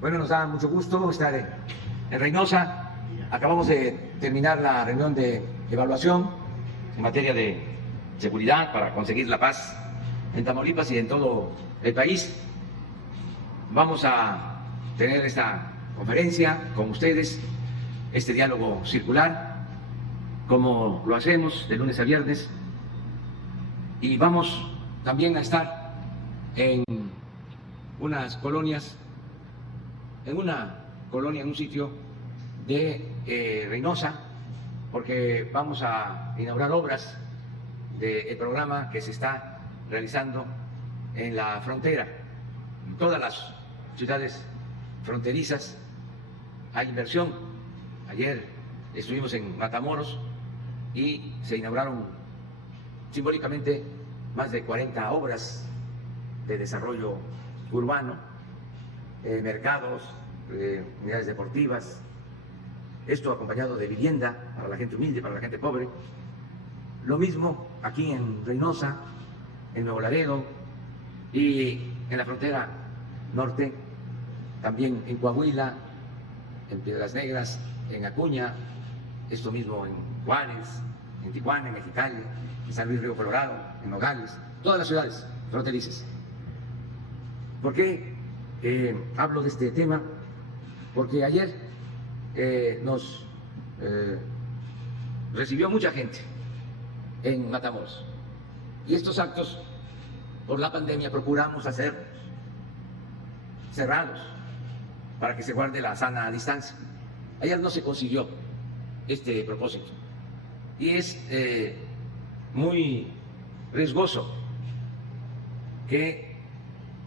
Bueno, nos da mucho gusto estar en Reynosa. Acabamos de terminar la reunión de evaluación en materia de seguridad para conseguir la paz en Tamaulipas y en todo el país. Vamos a tener esta conferencia con ustedes, este diálogo circular, como lo hacemos de lunes a viernes, y vamos también a estar en unas colonias, en un sitio de Reynosa, porque vamos a inaugurar obras del programa que se está realizando en la frontera. En todas las ciudades fronterizas hay inversión. Ayer estuvimos en Matamoros y se inauguraron simbólicamente más de 40 obras de desarrollo urbano, mercados, unidades deportivas, esto acompañado de vivienda para la gente humilde, para la gente pobre. Lo mismo aquí en Reynosa, en Nuevo Laredo y en la frontera norte, también en Coahuila, en Piedras Negras, en Acuña, esto mismo en Juárez, en Tijuana, en Mexicali, en San Luis Río Colorado, en Nogales, todas las ciudades fronterizas. ¿Por qué hablo de este tema? Porque ayer nos recibió mucha gente en Matamoros, y estos actos por la pandemia procuramos hacerlos cerrados para que se guarde la sana distancia. Ayer no se consiguió este propósito y es muy riesgoso que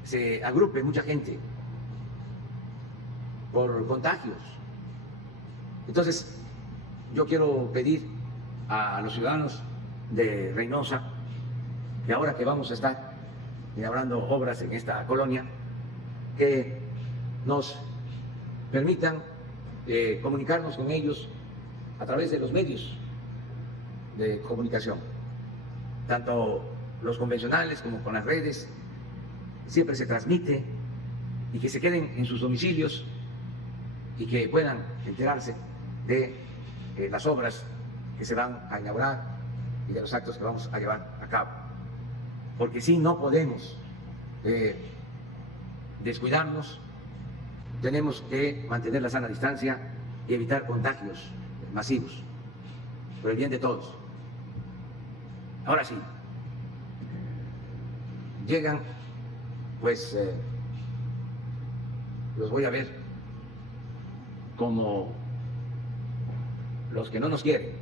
se agrupe mucha gente por contagios. Entonces, yo quiero pedir a los ciudadanos de Reynosa que ahora que vamos a estar inaugurando obras en esta colonia, que nos permitan comunicarnos con ellos a través de los medios de comunicación, tanto los convencionales como con las redes. Siempre se transmite, y que se queden en sus domicilios y que puedan enterarse de las obras que se van a inaugurar y de los actos que vamos a llevar a cabo. Porque si no podemos descuidarnos, tenemos que mantener la sana distancia y evitar contagios masivos, por el bien de todos. Ahora sí, llegan, pues los voy a ver como los que no nos quieren.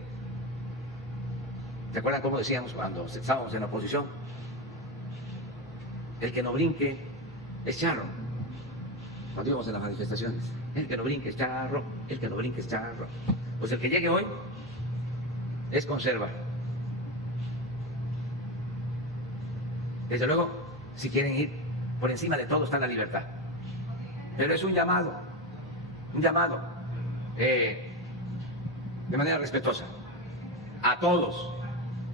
¿Se acuerdan cómo decíamos cuando estábamos en la oposición? El que no brinque es charro. Cuando íbamos en las manifestaciones, el que no brinque es charro, el que no brinque es charro. Pues el que llegue hoy es conserva. Desde luego, si quieren ir por encima de todo, está en la libertad. Pero es un llamado de manera respetuosa a todos,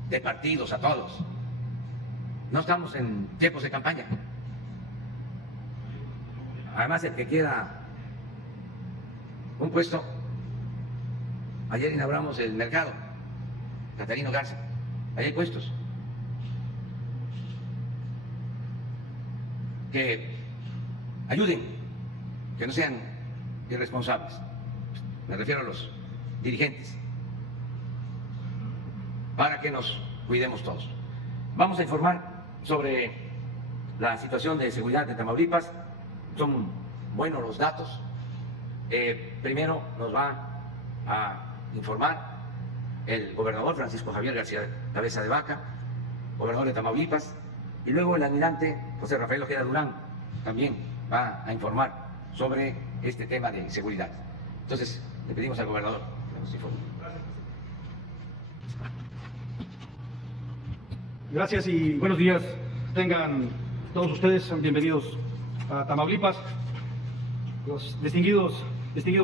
de partidos, a todos. No estamos en tiempos de campaña. Además, el que quiera un puesto, ayer inauguramos el mercado Catarino Garza, ahí hay puestos. Que ayuden, que no sean irresponsables. Me refiero a los dirigentes, para que nos cuidemos todos. Vamos a informar sobre la situación de seguridad de Tamaulipas. Son buenos los datos. Primero nos va a informar el gobernador Francisco Javier García Cabeza de Vaca, gobernador de Tamaulipas, y luego el almirante José Rafael Ojeda Durán también va a informar sobre este tema de seguridad. Entonces, le pedimos al gobernador que nos informe. Gracias y buenos días. Tengan todos ustedes bienvenidos a Tamaulipas. Los distinguido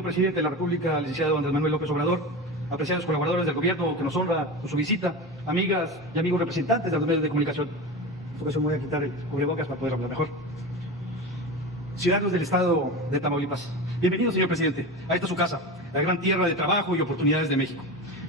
presidente de la República, licenciado Andrés Manuel López Obrador, apreciados colaboradores del gobierno que nos honra con su visita, amigas y amigos representantes de los medios de comunicación. esta ocasión me voy a quitar el cubrebocas para poder hablar mejor. Ciudadanos del estado de Tamaulipas, bienvenido, señor presidente, a esta su casa, la gran tierra de trabajo y oportunidades de México.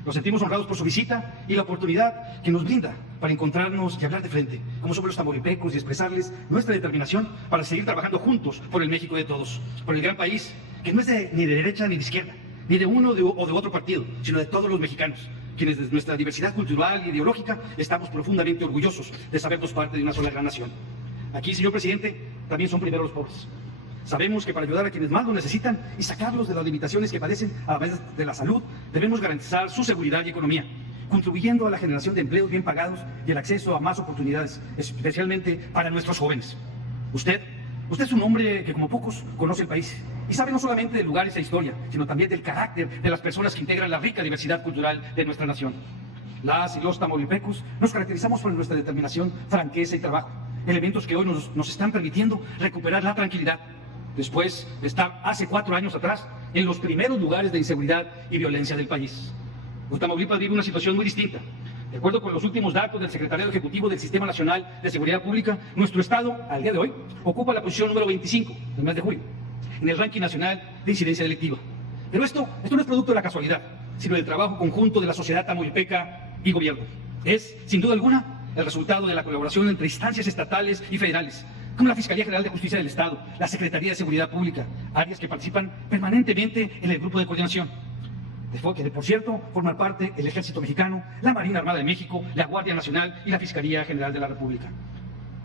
Nos sentimos honrados por su visita y la oportunidad que nos brinda para encontrarnos y hablar de frente, como somos los tamaulipecos, y expresarles nuestra determinación para seguir trabajando juntos por el México de todos, por el gran país, que no es ni de derecha ni de izquierda, ni de uno o de otro partido, sino de todos los mexicanos, quienes desde nuestra diversidad cultural e ideológica estamos profundamente orgullosos de sabernos parte de una sola gran nación. Aquí, señor presidente, también son primero los pobres. Sabemos que para ayudar a quienes más lo necesitan y sacarlos de las limitaciones que padecen a través de la salud, debemos garantizar su seguridad y economía, contribuyendo a la generación de empleos bien pagados y el acceso a más oportunidades, especialmente para nuestros jóvenes. Usted es un hombre que, como pocos, conoce el país y sabe no solamente de lugares e historia, sino también del carácter de las personas que integran la rica diversidad cultural de nuestra nación. Las y los tamaulipecos nos caracterizamos por nuestra determinación, franqueza y trabajo, elementos que hoy nos están permitiendo recuperar la tranquilidad, después de estar hace 4 años atrás en los primeros lugares de inseguridad y violencia del país. Tamaulipas vive una situación muy distinta. De acuerdo con los últimos datos del Secretariado Ejecutivo del Sistema Nacional de Seguridad Pública, nuestro estado, al día de hoy, ocupa la posición número 25 del mes de julio, en el ranking nacional de incidencia delictiva. Pero esto no es producto de la casualidad, sino del trabajo conjunto de la sociedad tamaulipeca y gobierno. Es, sin duda alguna, el resultado de la colaboración entre instancias estatales y federales, como la Fiscalía General de Justicia del Estado, la Secretaría de Seguridad Pública, áreas que participan permanentemente en el grupo de coordinación, que por cierto forman parte el Ejército Mexicano, la Marina Armada de México, la Guardia Nacional y la Fiscalía General de la República.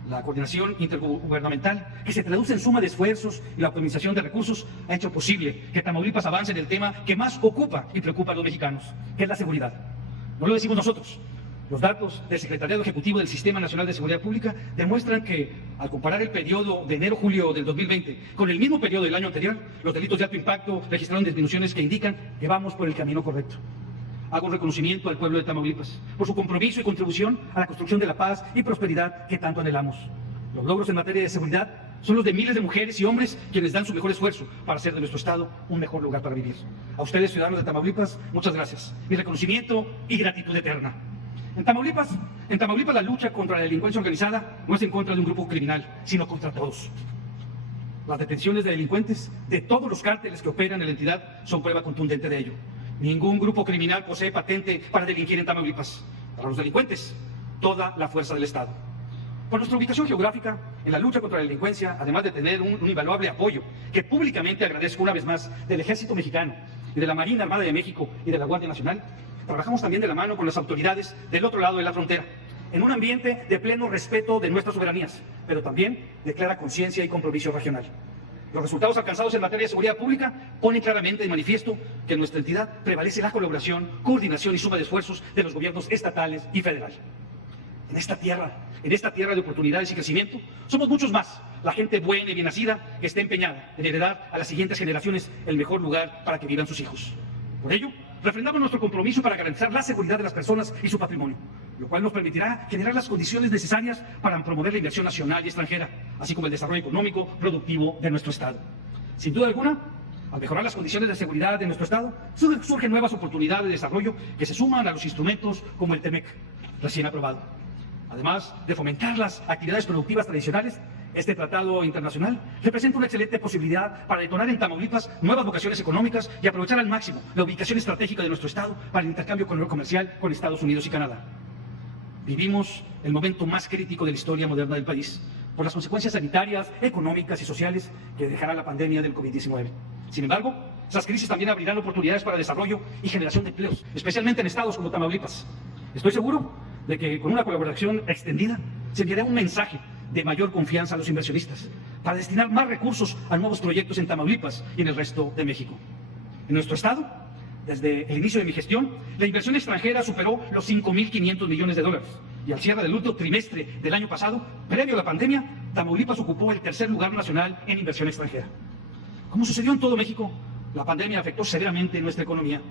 La coordinación intergubernamental, que se traduce en suma de esfuerzos y la optimización de recursos, ha hecho posible que Tamaulipas avance en el tema que más ocupa y preocupa a los mexicanos, que es la seguridad. No lo decimos nosotros. Los datos del Secretariado Ejecutivo del Sistema Nacional de Seguridad Pública demuestran que, al comparar el periodo de enero-julio del 2020 con el mismo periodo del año anterior, los delitos de alto impacto registraron disminuciones que indican que vamos por el camino correcto. Hago un reconocimiento al pueblo de Tamaulipas por su compromiso y contribución a la construcción de la paz y prosperidad que tanto anhelamos. Los logros en materia de seguridad son los de miles de mujeres y hombres quienes dan su mejor esfuerzo para hacer de nuestro estado un mejor lugar para vivir. A ustedes, ciudadanos de Tamaulipas, muchas gracias. Mi reconocimiento y gratitud eterna. En Tamaulipas la lucha contra la delincuencia organizada no es en contra de un grupo criminal, sino contra todos. Las detenciones de delincuentes de todos los cárteles que operan en la entidad son prueba contundente de ello. Ningún grupo criminal posee patente para delinquir en Tamaulipas. Para los delincuentes, toda la fuerza del Estado. Por nuestra ubicación geográfica, en la lucha contra la delincuencia, además de tener un invaluable apoyo, que públicamente agradezco una vez más, del Ejército Mexicano y de la Marina Armada de México y de la Guardia Nacional, trabajamos también de la mano con las autoridades del otro lado de la frontera, en un ambiente de pleno respeto de nuestras soberanías, pero también de clara conciencia y compromiso regional. Los resultados alcanzados en materia de seguridad pública ponen claramente de manifiesto que en nuestra entidad prevalece la colaboración, coordinación y suma de esfuerzos de los gobiernos estatales y federal. En esta tierra de oportunidades y crecimiento, somos muchos más, la gente buena y bien nacida que está empeñada en heredar a las siguientes generaciones el mejor lugar para que vivan sus hijos. Por ello, refrendamos nuestro compromiso para garantizar la seguridad de las personas y su patrimonio, lo cual nos permitirá generar las condiciones necesarias para promover la inversión nacional y extranjera, así como el desarrollo económico productivo de nuestro Estado. Sin duda alguna, al mejorar las condiciones de seguridad de nuestro Estado, surgen nuevas oportunidades de desarrollo que se suman a los instrumentos como el TEMEC, recién aprobado. Además de fomentar las actividades productivas tradicionales, este tratado internacional representa una excelente posibilidad para detonar en Tamaulipas nuevas vocaciones económicas y aprovechar al máximo la ubicación estratégica de nuestro Estado para el intercambio comercial con Estados Unidos y Canadá. Vivimos el momento más crítico de la historia moderna del país por las consecuencias sanitarias, económicas y sociales que dejará la pandemia del COVID-19. Sin embargo, esas crisis también abrirán oportunidades para desarrollo y generación de empleos, especialmente en estados como Tamaulipas. Estoy seguro de que con una colaboración extendida se enviará un mensaje de mayor confianza a los inversionistas para destinar más recursos a nuevos proyectos en Tamaulipas y en el resto de México. En nuestro estado, desde el inicio de mi gestión, la inversión extranjera superó los 5.500 millones de dólares y al cierre del último trimestre del año pasado, previo a la pandemia, Tamaulipas ocupó el tercer lugar nacional en inversión extranjera. Como sucedió en todo México, la pandemia afectó severamente nuestra economía.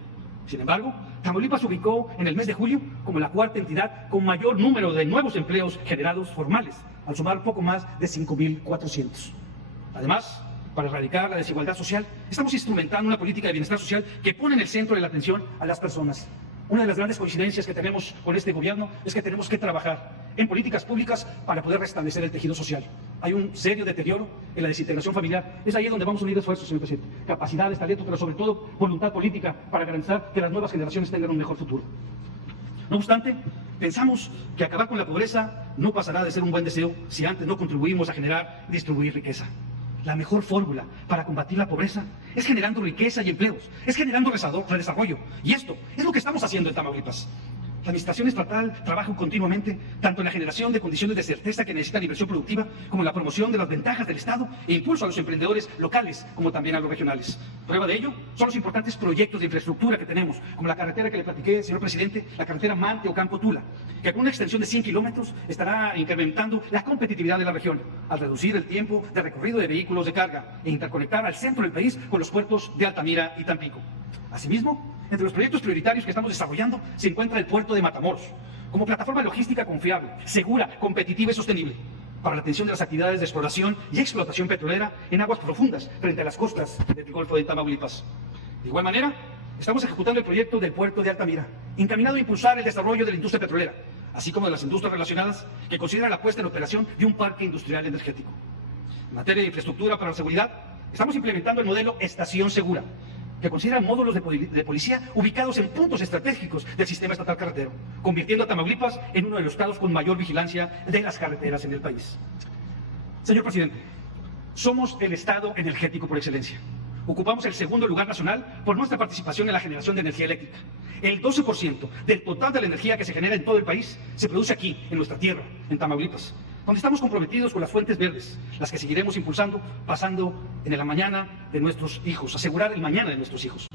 Sin embargo, Tamaulipas se ubicó en el mes de julio como la cuarta entidad con mayor número de nuevos empleos generados formales, al sumar poco más de 5.400. Además, para erradicar la desigualdad social, estamos instrumentando una política de bienestar social que pone en el centro de la atención a las personas. Una de las grandes coincidencias que tenemos con este gobierno es que tenemos que trabajar en políticas públicas para poder restablecer el tejido social. Hay un serio deterioro en la desintegración familiar. Es ahí donde vamos a unir esfuerzos, señor presidente. Capacidades, talento, pero sobre todo voluntad política para garantizar que las nuevas generaciones tengan un mejor futuro. No obstante, pensamos que acabar con la pobreza no pasará de ser un buen deseo si antes no contribuimos a generar y distribuir riqueza. La mejor fórmula para combatir la pobreza es generando riqueza y empleos, es generando desarrollo. Y esto es lo que estamos haciendo en Tamaulipas. La administración estatal trabaja continuamente tanto en la generación de condiciones de certeza que necesita la inversión productiva, como en la promoción de las ventajas del Estado e impulso a los emprendedores locales, como también a los regionales. Prueba de ello son los importantes proyectos de infraestructura que tenemos, como la carretera que le platiqué, señor presidente, la carretera Mante-Ocampo-Tula, que con una extensión de 100 kilómetros estará incrementando la competitividad de la región, al reducir el tiempo de recorrido de vehículos de carga e interconectar al centro del país con los puertos de Altamira y Tampico. Asimismo, entre los proyectos prioritarios que estamos desarrollando se encuentra el puerto de Matamoros, como plataforma logística confiable, segura, competitiva y sostenible, para la atención de las actividades de exploración y explotación petrolera en aguas profundas frente a las costas del Golfo de Tamaulipas. De igual manera, estamos ejecutando el proyecto del puerto de Altamira, encaminado a impulsar el desarrollo de la industria petrolera, así como de las industrias relacionadas que consideran la puesta en operación de un parque industrial energético. En materia de infraestructura para la seguridad, estamos implementando el modelo Estación Segura, que considera módulos de policía ubicados en puntos estratégicos del sistema estatal carretero, convirtiendo a Tamaulipas en uno de los estados con mayor vigilancia de las carreteras en el país. Señor presidente, somos el estado energético por excelencia. Ocupamos el segundo lugar nacional por nuestra participación en la generación de energía eléctrica. El 12% del total de la energía que se genera en todo el país se produce aquí, en nuestra tierra, en Tamaulipas, donde estamos comprometidos con las fuentes verdes, las que seguiremos impulsando, pasando en la mañana de nuestros hijos, asegurar el mañana de nuestros hijos.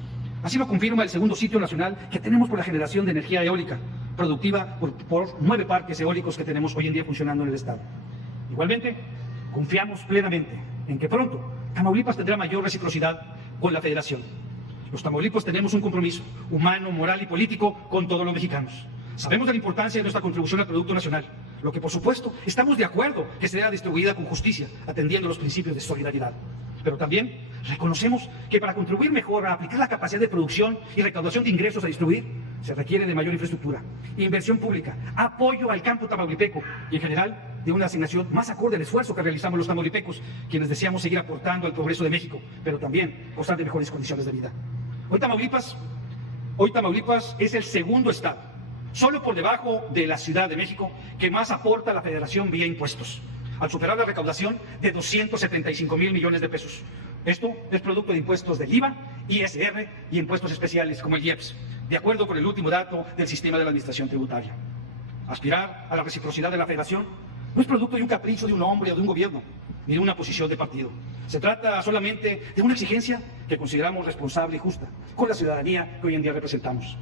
Así lo confirma el segundo sitio nacional que tenemos por la generación de energía eólica, productiva por 9 parques eólicos que tenemos hoy en día funcionando en el estado. Igualmente, confiamos plenamente en que pronto Tamaulipas tendrá mayor reciprocidad con la Federación. Los tamaulipos tenemos un compromiso humano, moral y político con todos los mexicanos. Sabemos de la importancia de nuestra contribución al Producto Nacional, lo que por supuesto estamos de acuerdo que sea distribuida con justicia, atendiendo los principios de solidaridad. Pero también reconocemos que para contribuir mejor a aplicar la capacidad de producción y recaudación de ingresos a distribuir, se requiere de mayor infraestructura, inversión pública, apoyo al campo tamaulipeco y en general de una asignación más acorde al esfuerzo que realizamos los tamaulipecos, quienes deseamos seguir aportando al progreso de México, pero también gozar de mejores condiciones de vida. Hoy Tamaulipas es el segundo estado, solo por debajo de la Ciudad de México, que más aporta a la Federación vía impuestos, al superar la recaudación de 275,000 millones de pesos. Esto es producto de impuestos del IVA, ISR y impuestos especiales como el IEPS, de acuerdo con el último dato del sistema de la administración tributaria. Aspirar a la reciprocidad de la Federación no es producto de un capricho de un hombre o de un gobierno, ni de una posición de partido. Se trata solamente de una exigencia que consideramos responsable y justa con la ciudadanía que hoy en día representamos.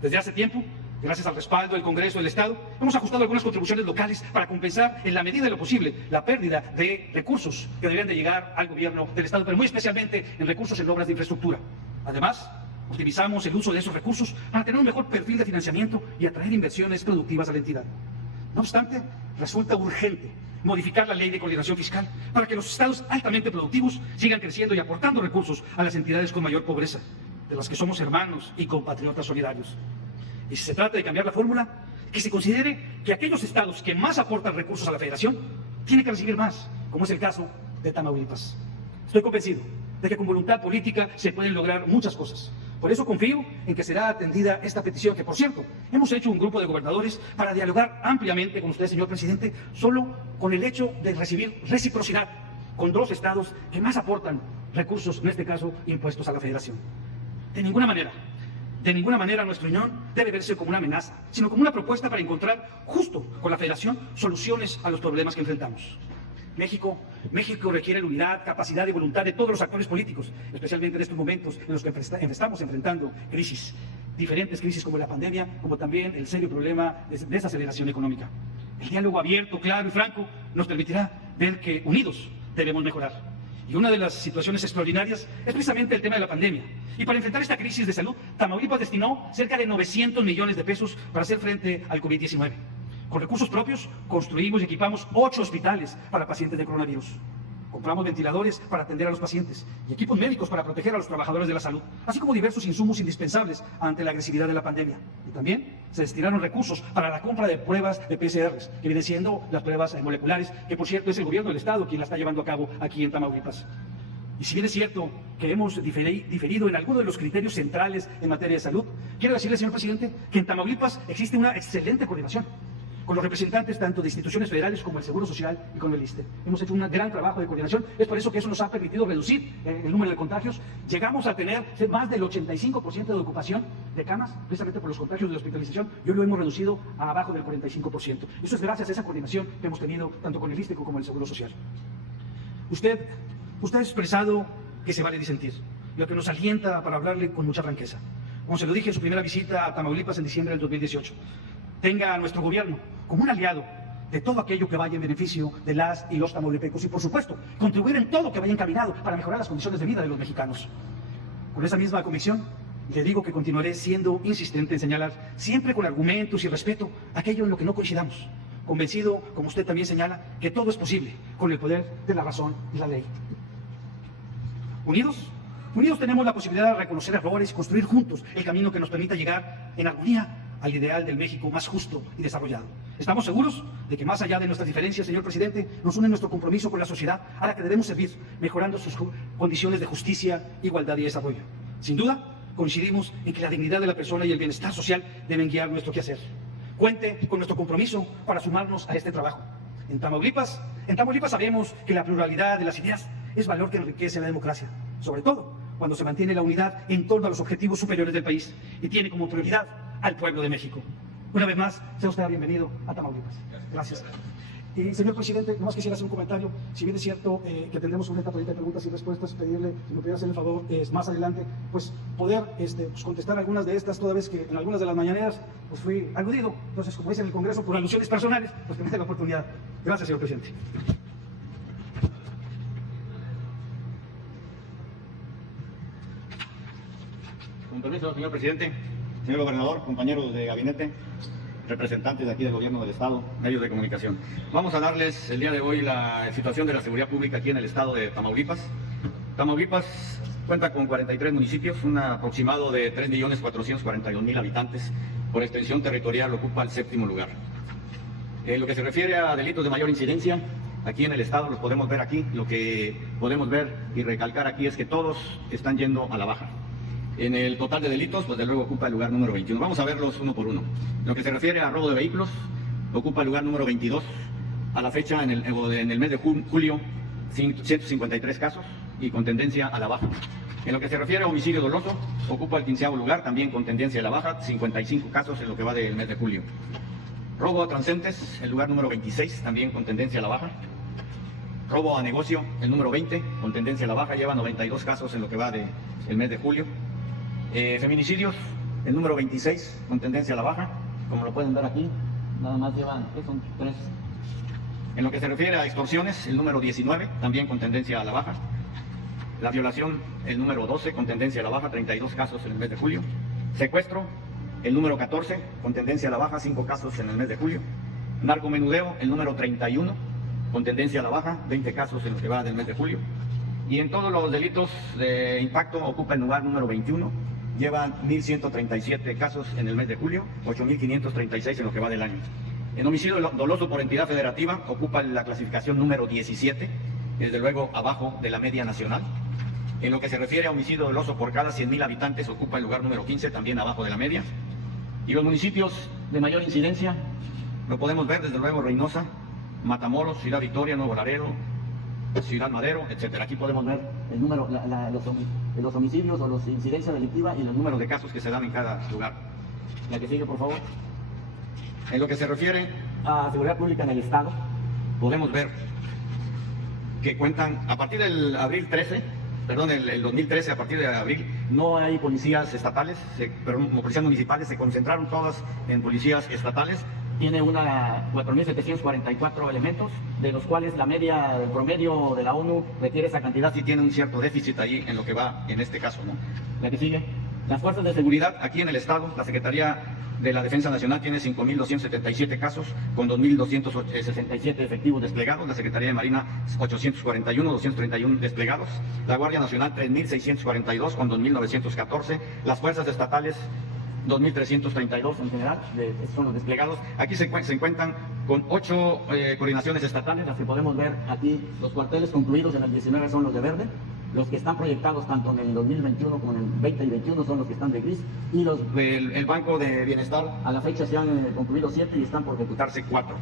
Desde hace tiempo, gracias al respaldo del Congreso del Estado, hemos ajustado algunas contribuciones locales para compensar en la medida de lo posible la pérdida de recursos que deberían de llegar al gobierno del Estado, pero muy especialmente en recursos en obras de infraestructura. Además, optimizamos el uso de esos recursos para tener un mejor perfil de financiamiento y atraer inversiones productivas a la entidad. No obstante, resulta urgente modificar la ley de coordinación fiscal para que los estados altamente productivos sigan creciendo y aportando recursos a las entidades con mayor pobreza, de las que somos hermanos y compatriotas solidarios. Y si se trata de cambiar la fórmula, que se considere que aquellos estados que más aportan recursos a la Federación tienen que recibir más, como es el caso de Tamaulipas. Estoy convencido de que con voluntad política se pueden lograr muchas cosas. Por eso confío en que será atendida esta petición, que por cierto, hemos hecho un grupo de gobernadores para dialogar ampliamente con usted, señor presidente, solo con el hecho de recibir reciprocidad con 2 estados que más aportan recursos, en este caso, impuestos a la Federación. De ninguna manera nuestra unión debe verse como una amenaza, sino como una propuesta para encontrar, justo con la Federación, soluciones a los problemas que enfrentamos. México requiere la unidad, capacidad y voluntad de todos los actores políticos, especialmente en estos momentos en los que estamos enfrentando crisis, diferentes crisis como la pandemia, como también el serio problema de desaceleración económica. El diálogo abierto, claro y franco nos permitirá ver que unidos debemos mejorar. Y una de las situaciones extraordinarias es precisamente el tema de la pandemia. Y para enfrentar esta crisis de salud, Tamaulipas destinó cerca de 900 millones de pesos para hacer frente al COVID-19. Con recursos propios construimos y equipamos 8 hospitales para pacientes de coronavirus. Compramos ventiladores para atender a los pacientes y equipos médicos para proteger a los trabajadores de la salud, así como diversos insumos indispensables ante la agresividad de la pandemia. Y también se destinaron recursos para la compra de pruebas de PCRs, que vienen siendo las pruebas moleculares, que por cierto es el gobierno del Estado quien la está llevando a cabo aquí en Tamaulipas. Y si bien es cierto que hemos diferido en algunos de los criterios centrales en materia de salud, quiero decirle, señor presidente, que en Tamaulipas existe una excelente coordinación con los representantes tanto de instituciones federales como el Seguro Social y con el ISSSTE. Hemos hecho un gran trabajo de coordinación, es por eso que eso nos ha permitido reducir el número de contagios. Llegamos a tener más del 85% de ocupación de camas, precisamente por los contagios de hospitalización, y hoy lo hemos reducido a abajo del 45%. Eso es gracias a esa coordinación que hemos tenido tanto con el ISSSTE como el Seguro Social. Usted ha expresado que se vale disentir, lo que nos alienta para hablarle con mucha franqueza. Como se lo dije en su primera visita a Tamaulipas en diciembre del 2018, tenga a nuestro gobierno como un aliado de todo aquello que vaya en beneficio de las y los tamaulipecos y, por supuesto, contribuir en todo que vaya encaminado para mejorar las condiciones de vida de los mexicanos. Con esa misma convicción, le digo que continuaré siendo insistente en señalar, siempre con argumentos y respeto, aquello en lo que no coincidamos, convencido, como usted también señala, que todo es posible con el poder de la razón y la ley. Unidos tenemos la posibilidad de reconocer errores y construir juntos el camino que nos permita llegar en armonía al ideal del México más justo y desarrollado. Estamos seguros de que más allá de nuestras diferencias, señor presidente, nos une nuestro compromiso con la sociedad a la que debemos servir, mejorando sus condiciones de justicia, igualdad y desarrollo. Sin duda, coincidimos en que la dignidad de la persona y el bienestar social deben guiar nuestro quehacer. Cuente con nuestro compromiso para sumarnos a este trabajo. En Tamaulipas sabemos que la pluralidad de las ideas es valor que enriquece la democracia, sobre todo cuando se mantiene la unidad en torno a los objetivos superiores del país y tiene como prioridad al pueblo de México. Una vez más, sea usted bienvenido a Tamaulipas. Gracias. Y, señor presidente, nomás quisiera hacer un comentario. Si bien es cierto que tendremos una etapa de preguntas y respuestas, pedirle, si me pudiera hacer el favor, más adelante, pues poder pues, contestar algunas de estas, toda vez que en algunas de las mañaneras pues, fui aludido. Entonces, como dice en el Congreso, por alusiones personales, pues que me dé la oportunidad. Gracias, señor presidente. Con permiso, señor presidente, señor gobernador, compañeros de gabinete, representantes de aquí del gobierno del estado, medios de comunicación. Vamos a darles el día de hoy la situación de la seguridad pública aquí en el estado de Tamaulipas. Tamaulipas cuenta con 43 municipios, un aproximado de 3.442.000 habitantes. Por extensión territorial ocupa el 7º lugar. En lo que se refiere a delitos de mayor incidencia, aquí en el estado los podemos ver aquí. Lo que podemos ver y recalcar aquí es que todos están yendo a la baja. En el total de delitos, pues de luego ocupa el lugar número 21. Vamos a verlos uno por uno. Lo que se refiere a robo de vehículos, ocupa el lugar número 22. A la fecha, en el mes de julio, 153 casos y con tendencia a la baja. En lo que se refiere a homicidio doloso, ocupa el 15º lugar, también con tendencia a la baja, 55 casos en lo que va del mes de julio. Robo a transeúntes, el lugar número 26, también con tendencia a la baja. Robo a negocio, el número 20, con tendencia a la baja, lleva 92 casos en lo que va del mes de julio. Feminicidios, el número 26, con tendencia a la baja, como lo pueden ver aquí, nada más llevan, son 3. En lo que se refiere a extorsiones, el número 19, también con tendencia a la baja. La violación, el número 12, con tendencia a la baja, 32 casos en el mes de julio. Secuestro, el número 14, con tendencia a la baja, 5 casos en el mes de julio. Narcomenudeo, el número 31, con tendencia a la baja, 20 casos en lo que va del mes de julio. Y en todos los delitos de impacto ocupa el lugar número 21, llevan 1.137 casos en el mes de julio, 8.536 en lo que va del año. En homicidio doloso por entidad federativa ocupa la clasificación número 17, desde luego abajo de la media nacional. En lo que se refiere a homicidio doloso por cada 100.000 habitantes ocupa el lugar número 15, también abajo de la media. Y los municipios de mayor incidencia, lo podemos ver desde luego Reynosa, Matamoros, Ciudad Victoria, Nuevo Laredo, Ciudad Madero, etcétera. Aquí podemos ver el número, los homicidios o los incidencia delictiva y los números de casos que se dan en cada lugar. La que sigue, por favor. En lo que se refiere a seguridad pública en el estado, podemos ver que cuentan a partir del el 2013, a partir de abril, no hay policías estatales, policías municipales, se concentraron todas en policías estatales. Tiene 4.744 elementos, de los cuales la media, el promedio de la ONU requiere esa cantidad, sí tiene un cierto déficit ahí en lo que va en este caso, ¿no? La que sigue. Las fuerzas de seguridad aquí en el estado, la Secretaría de la Defensa Nacional tiene 5.277 casos, con 2.267 efectivos desplegados. La Secretaría de Marina, 841, 231 desplegados. La Guardia Nacional, 3.642, con 2.914. Las fuerzas estatales, 2.332 en general, estos son los desplegados. Aquí se encuentran con 8 coordinaciones estatales, las que podemos ver aquí. Los cuarteles concluidos en el 19 son los de verde. Los que están proyectados tanto en el 2021 como en el 20 y 21 son los que están de gris. Y el Banco de Bienestar, a la fecha se han concluido 7 y están por ejecutarse 4.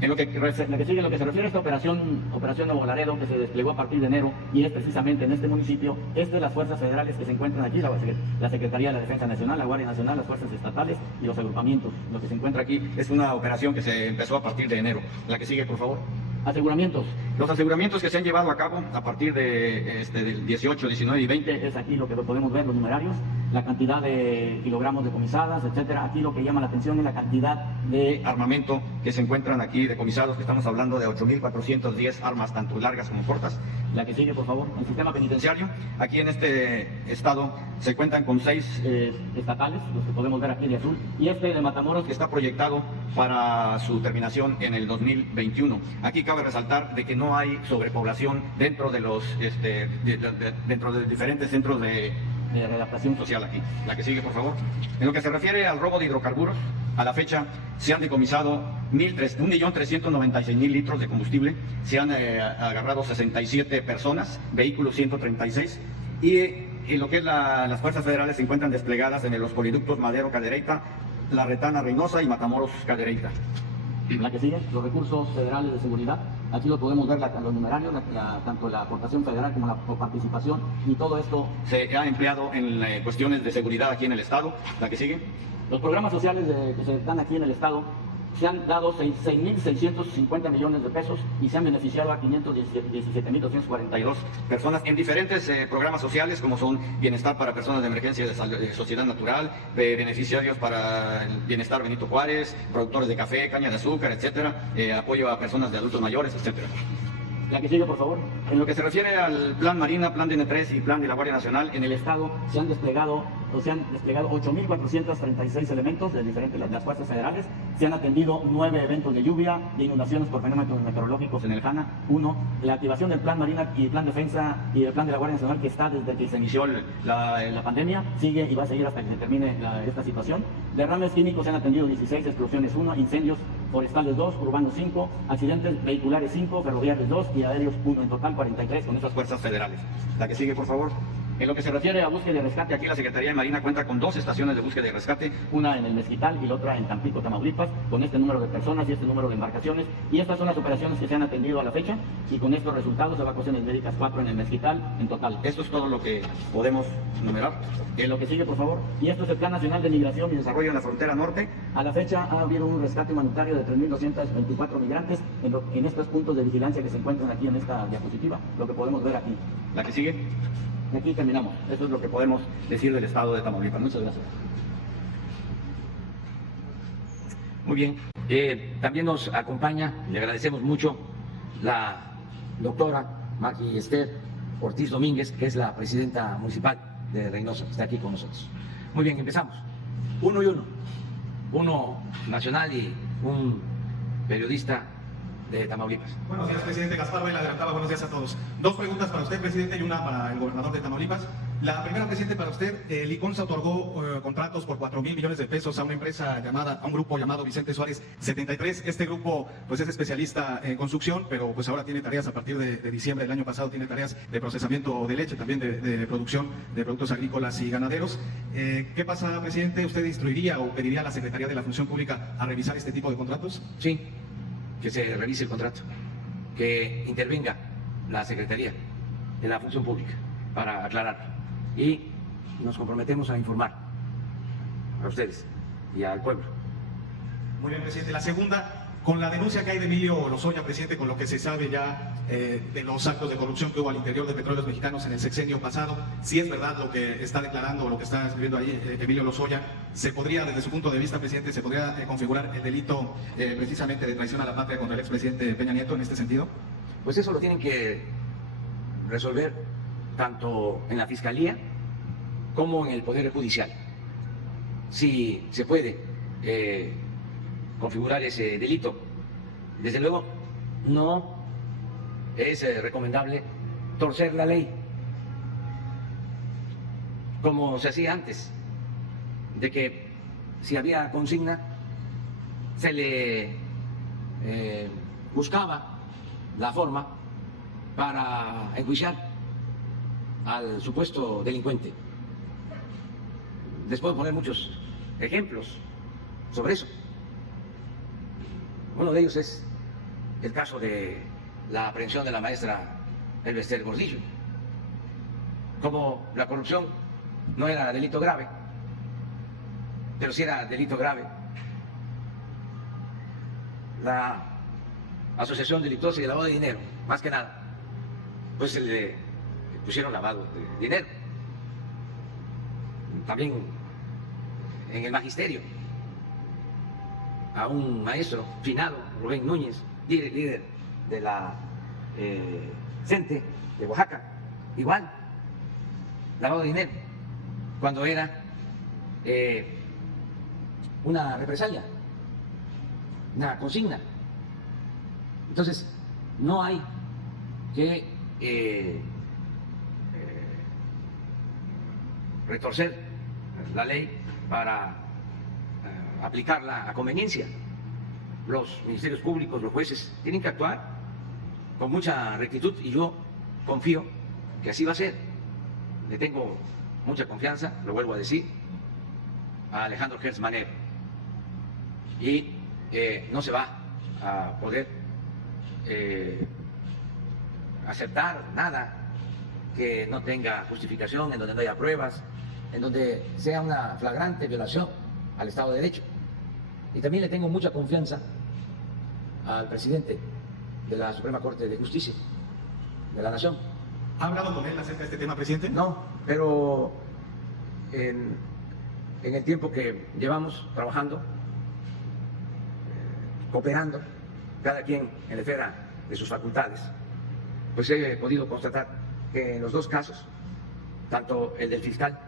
En lo que sigue, en lo que se refiere a esta operación Nuevo Laredo, que se desplegó a partir de enero y es precisamente en este municipio, es de las fuerzas federales que se encuentran aquí, la Secretaría de la Defensa Nacional, la Guardia Nacional, las fuerzas estatales y los agrupamientos. Lo que se encuentra aquí es una operación que se empezó a partir de enero. La que sigue, por favor. Aseguramientos. Los aseguramientos que se han llevado a cabo a partir del 18, 19 y 20, es aquí lo que podemos ver, los numerarios, la cantidad de kilogramos decomisadas, etcétera. Aquí lo que llama la atención es la cantidad de armamento que se encuentran aquí decomisados, que estamos hablando de 8.410 armas, tanto largas como cortas. La que sigue, por favor. El sistema penitenciario. Aquí en este estado se cuentan con 6 estatales, los que podemos ver aquí de azul, y este de Matamoros, que está proyectado para su terminación en el 2021. Aquí cabe resaltar de que no hay sobrepoblación dentro de los dentro de diferentes centros de readaptación social aquí. La que sigue, por favor. En lo que se refiere al robo de hidrocarburos, a la fecha se han decomisado 1.396.000 litros de combustible, se han agarrado 67 personas, vehículos 136, y en lo que es las fuerzas federales se encuentran desplegadas en los poliductos Madero Cadereyta, La Retana Reynosa y Matamoros Cadereyta. La que sigue, los recursos federales de seguridad. Aquí lo podemos ver, los numerarios, tanto la aportación federal como la participación, y todo esto se ha empleado en cuestiones de seguridad aquí en el Estado. La que sigue. Los programas sociales que se dan aquí en el Estado, se han dado 6.650 millones de pesos y se han beneficiado a 517.242 personas en diferentes programas sociales, como son bienestar para personas de emergencia de sociedad natural, beneficiarios para el bienestar Benito Juárez, productores de café, caña de azúcar, etcétera, apoyo a personas de adultos mayores, etcétera. La que sigue, por favor. En lo que se refiere al Plan Marina, Plan DN3 y Plan de la Guardia Nacional, en el Estado se han desplegado 8.436 elementos de las fuerzas federales. Se han atendido 9 eventos de lluvia, de inundaciones por fenómenos meteorológicos en el Jana, 1. La activación del Plan Marina y el Plan Defensa y el Plan de la Guardia Nacional, que está desde que se inició la pandemia, sigue y va a seguir hasta que se termine esta situación. Derrames químicos se han atendido 16, explosiones 1, incendios forestales 2, urbanos 5, accidentes vehiculares 5, ferroviarios 2 y aéreos 1, en total 43 con estas fuerzas federales. La que sigue, por favor. En lo que se refiere a búsqueda y rescate, aquí la Secretaría de Marina cuenta con 2 estaciones de búsqueda y rescate, una en el Mezquital y la otra en Tampico, Tamaulipas, con este número de personas y este número de embarcaciones. Y estas son las operaciones que se han atendido a la fecha, y con estos resultados, evacuaciones médicas 4 en el Mezquital en total. Esto es todo lo que podemos numerar. En lo que sigue, por favor. Y esto es el Plan Nacional de Migración y Desarrollo en la Frontera Norte. A la fecha ha habido un rescate humanitario de 3.224 migrantes en estos puntos de vigilancia que se encuentran aquí en esta diapositiva, lo que podemos ver aquí. La que sigue. Y aquí terminamos. Esto es lo que podemos decir del estado de Tamaulipas. Muchas gracias. Muy bien. También nos acompaña, le agradecemos mucho, la doctora Maggie Esther Ortiz Domínguez, que es la presidenta municipal de Reynosa, que está aquí con nosotros. Muy bien, empezamos. Uno y uno. Uno nacional y un periodista de Tamaulipas. Buenos días, presidente. Gaspar Vela de Antaba. Buenos días a todos. 2 preguntas para usted, presidente, y una para el gobernador de Tamaulipas. La primera, presidente, para usted. El ICONSA otorgó contratos por 4.000 millones de pesos a una empresa llamada, a un grupo llamado Vicente Suárez 73. Este grupo, pues, es especialista en construcción, pero pues ahora tiene tareas a partir de diciembre del año pasado, tiene tareas de procesamiento de leche, también de producción de productos agrícolas y ganaderos. ¿Qué pasa, presidente? ¿Usted instruiría o pediría a la Secretaría de la Función Pública a revisar este tipo de contratos? Sí, que se revise el contrato, que intervenga la Secretaría de la Función Pública para aclararlo. Y nos comprometemos a informar a ustedes y al pueblo. Muy bien, presidente. La segunda, con la denuncia que hay de Emilio Lozoya, presidente, con lo que se sabe ya de los actos de corrupción que hubo al interior de Petróleos Mexicanos en el sexenio pasado, si es verdad lo que está declarando o lo que está escribiendo ahí Emilio Lozoya, ¿se podría, desde su punto de vista, presidente, se podría configurar el delito precisamente de traición a la patria contra el expresidente Peña Nieto en este sentido? Pues eso lo tienen que resolver tanto en la Fiscalía como en el Poder Judicial. si se puede configurar ese delito. Desde luego, no es recomendable torcer la ley como se hacía antes, de que si había consigna se le buscaba la forma para enjuiciar al supuesto delincuente. Les puedo poner muchos ejemplos sobre eso. Uno de ellos es el caso de la aprehensión de la maestra Elvester Gordillo. Como la corrupción no era delito grave, pero sí era delito grave, la asociación delictuosa y el lavado de dinero, más que nada, pues se le pusieron lavado de dinero. También en el magisterio, a un maestro finado, Rubén Núñez, líder de la CENTE de Oaxaca, igual, lavado de dinero, cuando era una represalia, una consigna. Entonces, no hay que retorcer la ley para aplicarla a conveniencia. Los ministerios públicos, los jueces, tienen que actuar con mucha rectitud y yo confío que así va a ser. Le tengo mucha confianza, lo vuelvo a decir, a Alejandro Gertz Manero, y no se va a poder aceptar nada que no tenga justificación, en donde no haya pruebas, en donde sea una flagrante violación al Estado de Derecho. Y también le tengo mucha confianza al presidente de la Suprema Corte de Justicia de la Nación. ¿Ha hablado con él acerca de este tema, presidente? No, pero en el tiempo que llevamos trabajando, cooperando, cada quien en la esfera de sus facultades, pues he podido constatar que en los dos casos, tanto el del fiscal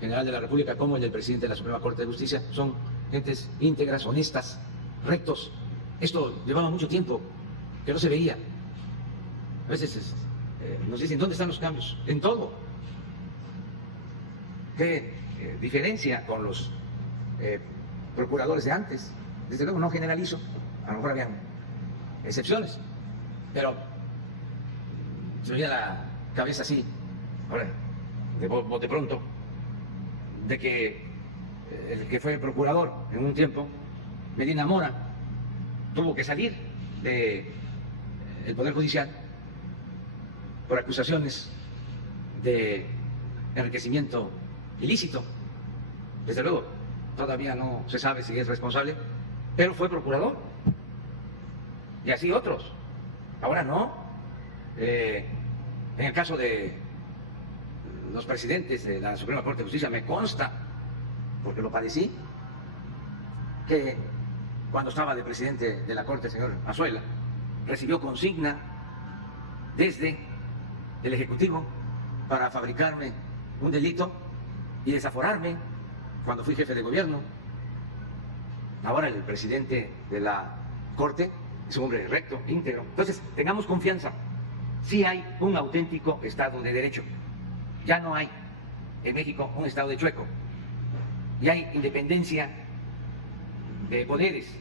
general de la República como el del presidente de la Suprema Corte de Justicia, son gentes íntegras, honestas, rectos. Esto llevaba mucho tiempo que no se veía. A veces nos dicen, ¿dónde están los cambios? En todo. ¿Qué diferencia con los procuradores de antes? Desde luego no generalizo, a lo mejor habían excepciones, pero se me viene a la cabeza así, ahora, de bote pronto, de que el que fue procurador en un tiempo, Medina Mora, tuvo que salir del Poder Judicial por acusaciones de enriquecimiento ilícito. Desde luego, todavía no se sabe si es responsable, pero fue procurador. Y así otros. Ahora no. En el caso de los presidentes de la Suprema Corte de Justicia, me consta, porque lo padecí, que cuando estaba de presidente de la Corte, el señor Azuela, recibió consigna desde el Ejecutivo para fabricarme un delito y desaforarme cuando fui jefe de gobierno. Ahora el presidente de la Corte es un hombre recto, íntegro. Entonces, tengamos confianza. Sí hay un auténtico Estado de Derecho. Ya no hay en México un Estado de chueco. Y hay independencia de poderes.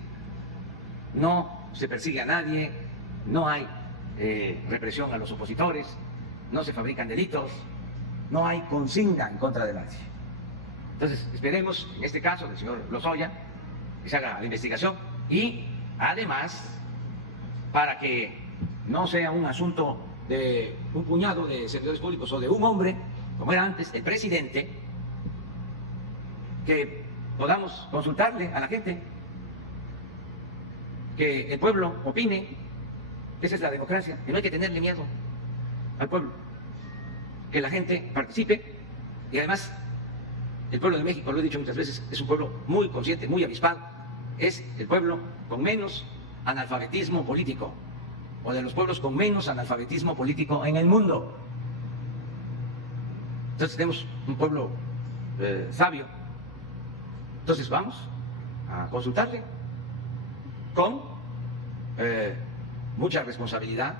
No se persigue a nadie, no hay represión a los opositores, no se fabrican delitos, no hay consigna en contra de nadie. Entonces, esperemos, en este caso del señor Lozoya, que se haga la investigación y, además, para que no sea un asunto de un puñado de servidores públicos o de un hombre, como era antes, el presidente, que podamos consultarle a la gente, que el pueblo opine. Esa es la democracia, y no hay que tenerle miedo al pueblo, que la gente participe. Y además, el pueblo de México, lo he dicho muchas veces, es un pueblo muy consciente, muy avispado, es el pueblo con menos analfabetismo político, o de los pueblos con menos analfabetismo político en el mundo. Entonces tenemos un pueblo sabio, Entonces vamos a consultarle con mucha responsabilidad,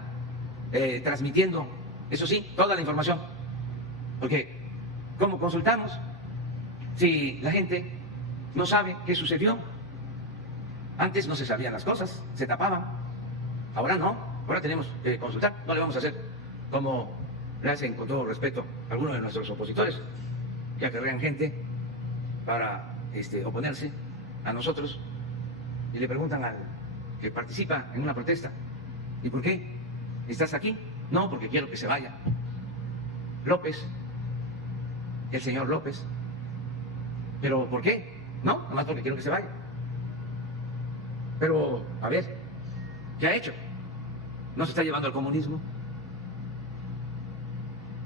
transmitiendo, eso sí, toda la información. Porque, ¿cómo consultamos si la gente no sabe qué sucedió? Antes no se sabían las cosas, se tapaban. Ahora no, ahora tenemos que consultar. No le vamos a hacer como le hacen, con todo respeto, algunos de nuestros opositores, que acarrean gente para oponerse a nosotros y le preguntan al que participa en una protesta: ¿y por qué estás aquí? No, porque quiero que se vaya López, el señor López. ¿Pero por qué? No, nomás porque quiero que se vaya. Pero, a ver, ¿qué ha hecho? ¿No se está llevando al comunismo?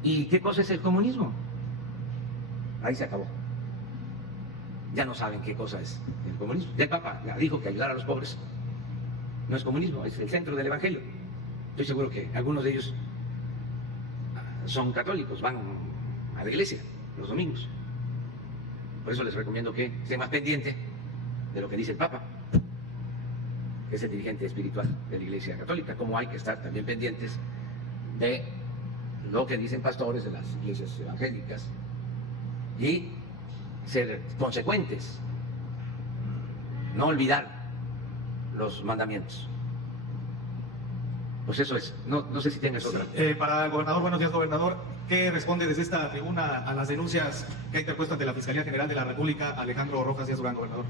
¿Y qué cosa es el comunismo? Ahí se acabó. Ya no saben qué cosa es el comunismo. Ya el Papa ya dijo que ayudar a los pobres no es comunismo, es el centro del Evangelio. Estoy seguro que algunos de ellos son católicos, van a la iglesia los domingos. Por eso les recomiendo que estén más pendientes de lo que dice el Papa, que es el dirigente espiritual de la Iglesia Católica, como hay que estar también pendientes de lo que dicen pastores de las iglesias evangélicas y ser consecuentes, no olvidar los mandamientos. Pues eso es. No sé si tienes otra. Para el gobernador, buenos días, gobernador. ¿Qué responde desde esta tribuna a las denuncias que ha interpuesto ante la Fiscalía General de la República Alejandro Rojas Díaz Durán, gobernador?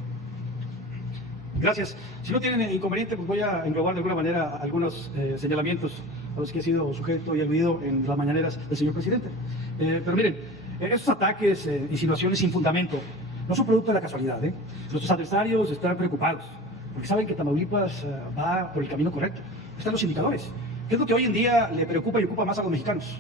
Gracias. Si no tienen inconveniente, pues voy a englobar de alguna manera algunos señalamientos a los que he sido sujeto y aludido en las mañaneras del señor presidente. Pero miren, estos ataques, insinuaciones sin fundamento, no son producto de la casualidad. Nuestros adversarios están preocupados porque saben que Tamaulipas va por el camino correcto. Están los indicadores. ¿Qué es lo que hoy en día le preocupa y ocupa más a los mexicanos?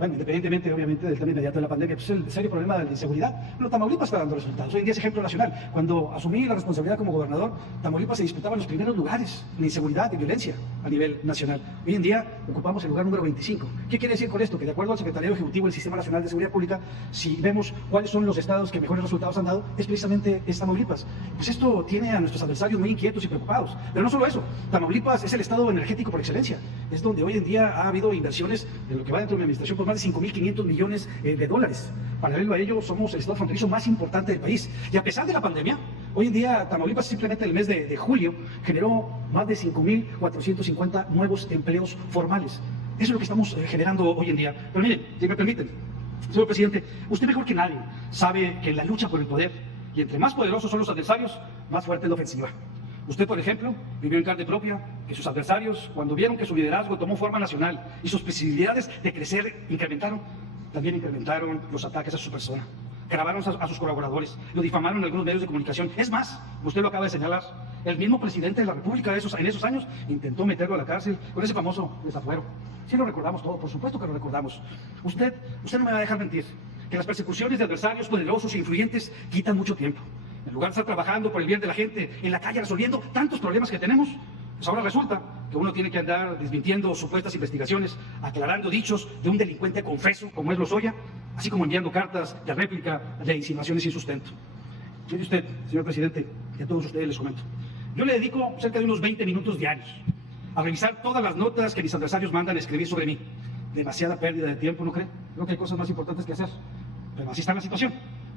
Bueno, independientemente, obviamente, del tema inmediato de la pandemia, pues el serio problema de la inseguridad. Pero Tamaulipas está dando resultados. Hoy en día es ejemplo nacional. Cuando asumí la responsabilidad como gobernador, Tamaulipas se disputaba en los primeros lugares en inseguridad y violencia a nivel nacional. Hoy en día ocupamos el lugar número 25. ¿Qué quiere decir con esto? Que de acuerdo al Secretariado Ejecutivo del Sistema Nacional de Seguridad Pública, si vemos cuáles son los estados que mejores resultados han dado, es precisamente Tamaulipas. Pues esto tiene a nuestros adversarios muy inquietos y preocupados. Pero no solo eso, Tamaulipas es el estado energético por excelencia. Es donde hoy en día ha habido inversiones de lo que va dentro de mi administración por más de 5.500 millones de dólares. Paralelo a ello, somos el estado fronterizo más importante del país. Y a pesar de la pandemia, hoy en día Tamaulipas simplemente en el mes de julio generó más de 5.450 nuevos empleos formales. Eso es lo que estamos generando hoy en día. Pero miren, si me permiten, señor presidente, usted mejor que nadie sabe que en la lucha por el poder, y entre más poderosos son los adversarios, más fuerte es la ofensiva. Usted, por ejemplo, vivió en carne propia que sus adversarios, cuando vieron que su liderazgo tomó forma nacional y sus posibilidades de crecer incrementaron, también incrementaron los ataques a su persona. Grabaron a sus colaboradores, lo difamaron en algunos medios de comunicación. Es más, usted lo acaba de señalar, el mismo presidente de la República en esos años intentó meterlo a la cárcel con ese famoso desafuero. Sí lo recordamos todo, por supuesto que lo recordamos. Usted no me va a dejar mentir que las persecuciones de adversarios poderosos e influyentes quitan mucho tiempo. En lugar de estar trabajando por el bien de la gente en la calle resolviendo tantos problemas que tenemos, pues ahora resulta que uno tiene que andar desmintiendo supuestas investigaciones, aclarando dichos de un delincuente confeso como es Lozoya, así como enviando cartas de réplica de insinuaciones sin sustento. Mire usted, señor presidente, y a todos ustedes les comento, yo le dedico cerca de unos 20 minutos diarios a revisar todas las notas que mis adversarios mandan a escribir sobre mí. Demasiada pérdida de tiempo, ¿no cree? Creo que hay cosas más importantes que hacer, pero así está la situación.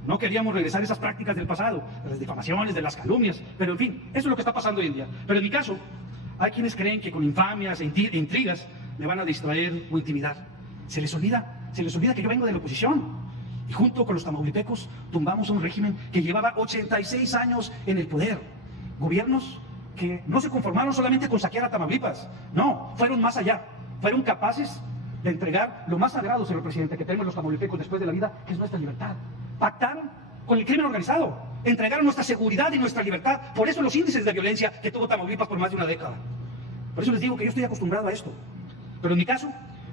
No queríamos regresar a esas prácticas del pasado, de las difamaciones, de las calumnias, pero en fin, eso es lo que está pasando hoy en día. Pero en mi caso, hay quienes creen que con infamias e intrigas me van a distraer o intimidar. Se les olvida que yo vengo de la oposición. Y junto con los tamaulipecos tumbamos a un régimen que llevaba 86 años en el poder. Gobiernos que no se conformaron solamente con saquear a Tamaulipas, no, fueron más allá, fueron capaces de entregar lo más sagrado, señor presidente, que tenemos los tamaulipecos después de la vida, que es nuestra libertad. Pactaron con el crimen organizado, entregaron nuestra seguridad y nuestra libertad. Por eso los índices de violencia que tuvo Tamaulipas por más de una década. Por eso les digo que yo estoy acostumbrado a esto. Pero en mi caso,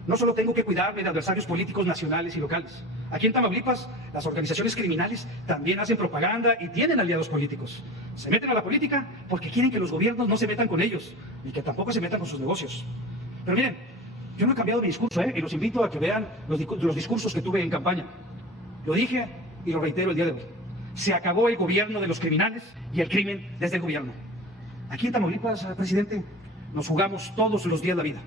no solo tengo que cuidarme de adversarios políticos nacionales y locales. Aquí en Tamaulipas, las organizaciones criminales también hacen propaganda y tienen aliados políticos. Se meten a la política porque quieren que los gobiernos no se metan con ellos y que tampoco se metan con sus negocios. Pero miren, yo no he cambiado mi discurso, y los invito a que vean los discursos que tuve en campaña. Lo dije y lo reitero el día de hoy. Se acabó el gobierno de los criminales y el crimen desde el gobierno. Aquí en Tamaulipas, presidente, nos jugamos todos los días la vida.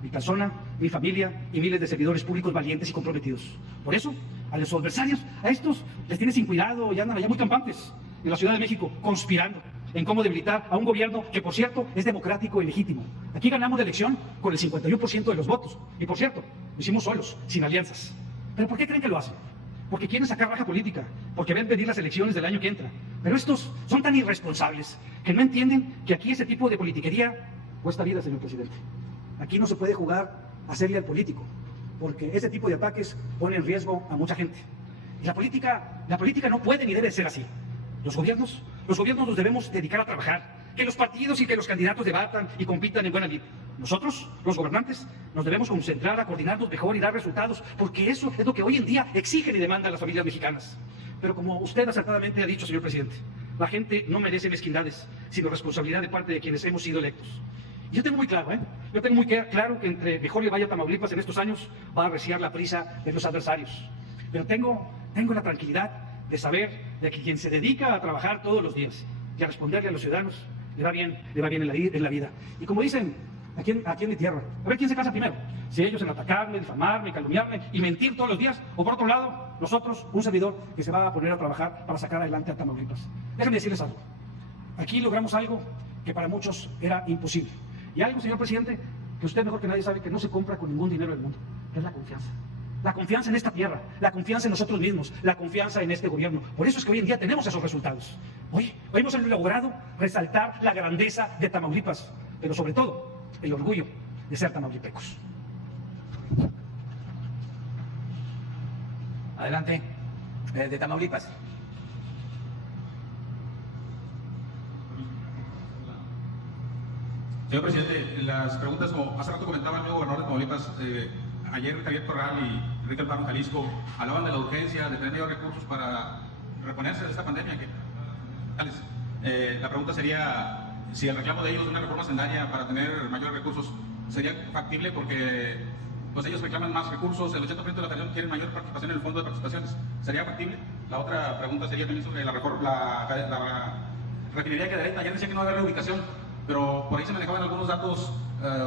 Mi persona, mi familia y miles de servidores públicos valientes y comprometidos. Por eso, a los adversarios, a estos les tiene sin cuidado y andan allá muy campantes en la Ciudad de México, conspirando en cómo debilitar a un gobierno que, por cierto, es democrático y legítimo. Aquí ganamos la elección con el 51% de los votos. Y, por cierto, lo hicimos solos, sin alianzas. ¿Pero por qué creen que lo hacen? Porque quieren sacar raja política, porque ven venir las elecciones del año que entra. Pero estos son tan irresponsables que no entienden que aquí ese tipo de politiquería cuesta vida, señor presidente. Aquí no se puede jugar a hacerle al político, porque ese tipo de ataques pone en riesgo a mucha gente. Y la política no puede ni debe ser así. Los gobiernos nos debemos dedicar a trabajar, que los partidos y que los candidatos debatan y compitan en buena lid. Nosotros, los gobernantes, nos debemos concentrar a coordinarnos mejor y dar resultados, porque eso es lo que hoy en día exigen y demandan las familias mexicanas. Pero como usted acertadamente ha dicho, señor presidente, la gente no merece mezquindades, sino responsabilidad de parte de quienes hemos sido electos. Y yo tengo muy claro, yo tengo muy claro que entre mejor le vaya a Tamaulipas en estos años, va a arreciar la prisa de los adversarios. Pero tengo la tranquilidad de saber de que quien se dedica a trabajar todos los días y a responderle a los ciudadanos, le va bien en la vida. Y como dicen aquí en mi tierra, a ver quién se casa primero. Si ellos en atacarme, difamarme, calumniarme y mentir todos los días, o por otro lado, nosotros, un servidor que se va a poner a trabajar para sacar adelante a Tamaulipas. Déjenme decirles algo. Aquí logramos algo que para muchos era imposible. Y algo, señor presidente, que usted mejor que nadie sabe que no se compra con ningún dinero del mundo, que es la confianza. La confianza en esta tierra, la confianza en nosotros mismos, la confianza en este gobierno. Por eso es que hoy en día tenemos esos resultados. Hoy hemos logrado resaltar la grandeza de Tamaulipas, pero sobre todo el orgullo de ser tamaulipecos. Adelante, de Tamaulipas. Señor presidente, las preguntas, como hace rato comentaba el nuevo gobernador de Tamaulipas, ayer Javier Corral y Enrique Alfaro Jalisco hablaban de la urgencia de tener mayores recursos para reponerse de esta pandemia. La pregunta sería si el reclamo de ellos de una reforma hacendaria para tener mayores recursos sería factible, porque pues ellos reclaman más recursos, el 80% de la federación quiere mayor participación en el fondo de participaciones. ¿Sería factible? La otra pregunta sería también sobre la refinería que ayer decía que no va a haber reubicación, pero por ahí se manejaban algunos datos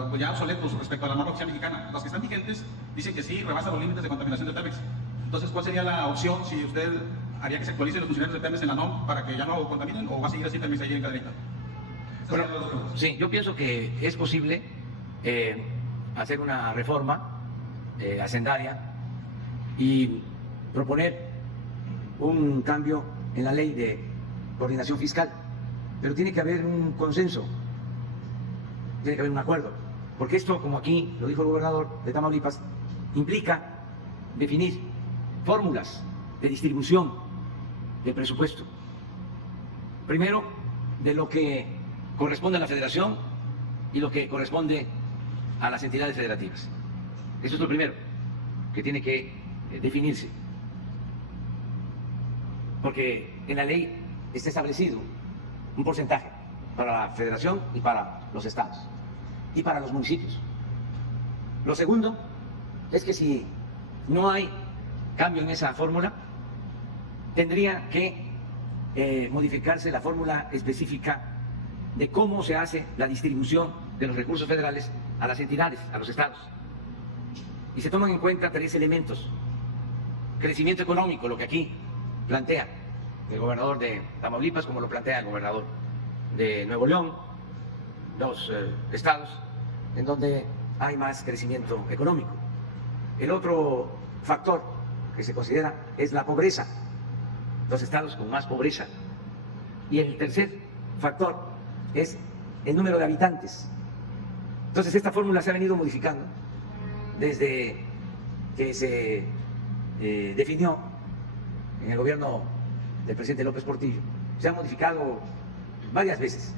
pues ya obsoletos respecto a la norma oficial mexicana. Los que están vigentes dicen que sí, rebasa los límites de contaminación de Pemex. Entonces, ¿cuál sería la opción si usted haría que se actualicen los funcionarios de Pemex en la NOM para que ya no contaminen, o va a seguir así Pemex ahí en cadenita? Bueno, sí, yo pienso que es posible hacer una reforma hacendaria y proponer un cambio en la ley de coordinación fiscal, pero tiene que haber un consenso, tiene que haber un acuerdo, porque esto, como aquí lo dijo el gobernador de Tamaulipas, implica definir fórmulas de distribución del presupuesto. Primero, de lo que corresponde a la federación y lo que corresponde a las entidades federativas. Eso es lo primero que tiene que definirse, porque en la ley está establecido un porcentaje para la federación y para los estados y para los municipios. Lo segundo es que si no hay cambio en esa fórmula, tendría que modificarse la fórmula específica de cómo se hace la distribución de los recursos federales a las entidades, a los estados. Y se toman en cuenta 3 elementos. Crecimiento económico, lo que aquí plantea el gobernador de Tamaulipas, como lo plantea el gobernador de Nuevo León, los estados en donde hay más crecimiento económico. El otro factor que se considera es la pobreza, los estados con más pobreza. Y el tercer factor es el número de habitantes. Entonces esta fórmula se ha venido modificando desde que se definió en el gobierno del presidente López Portillo. Se ha modificado varias veces.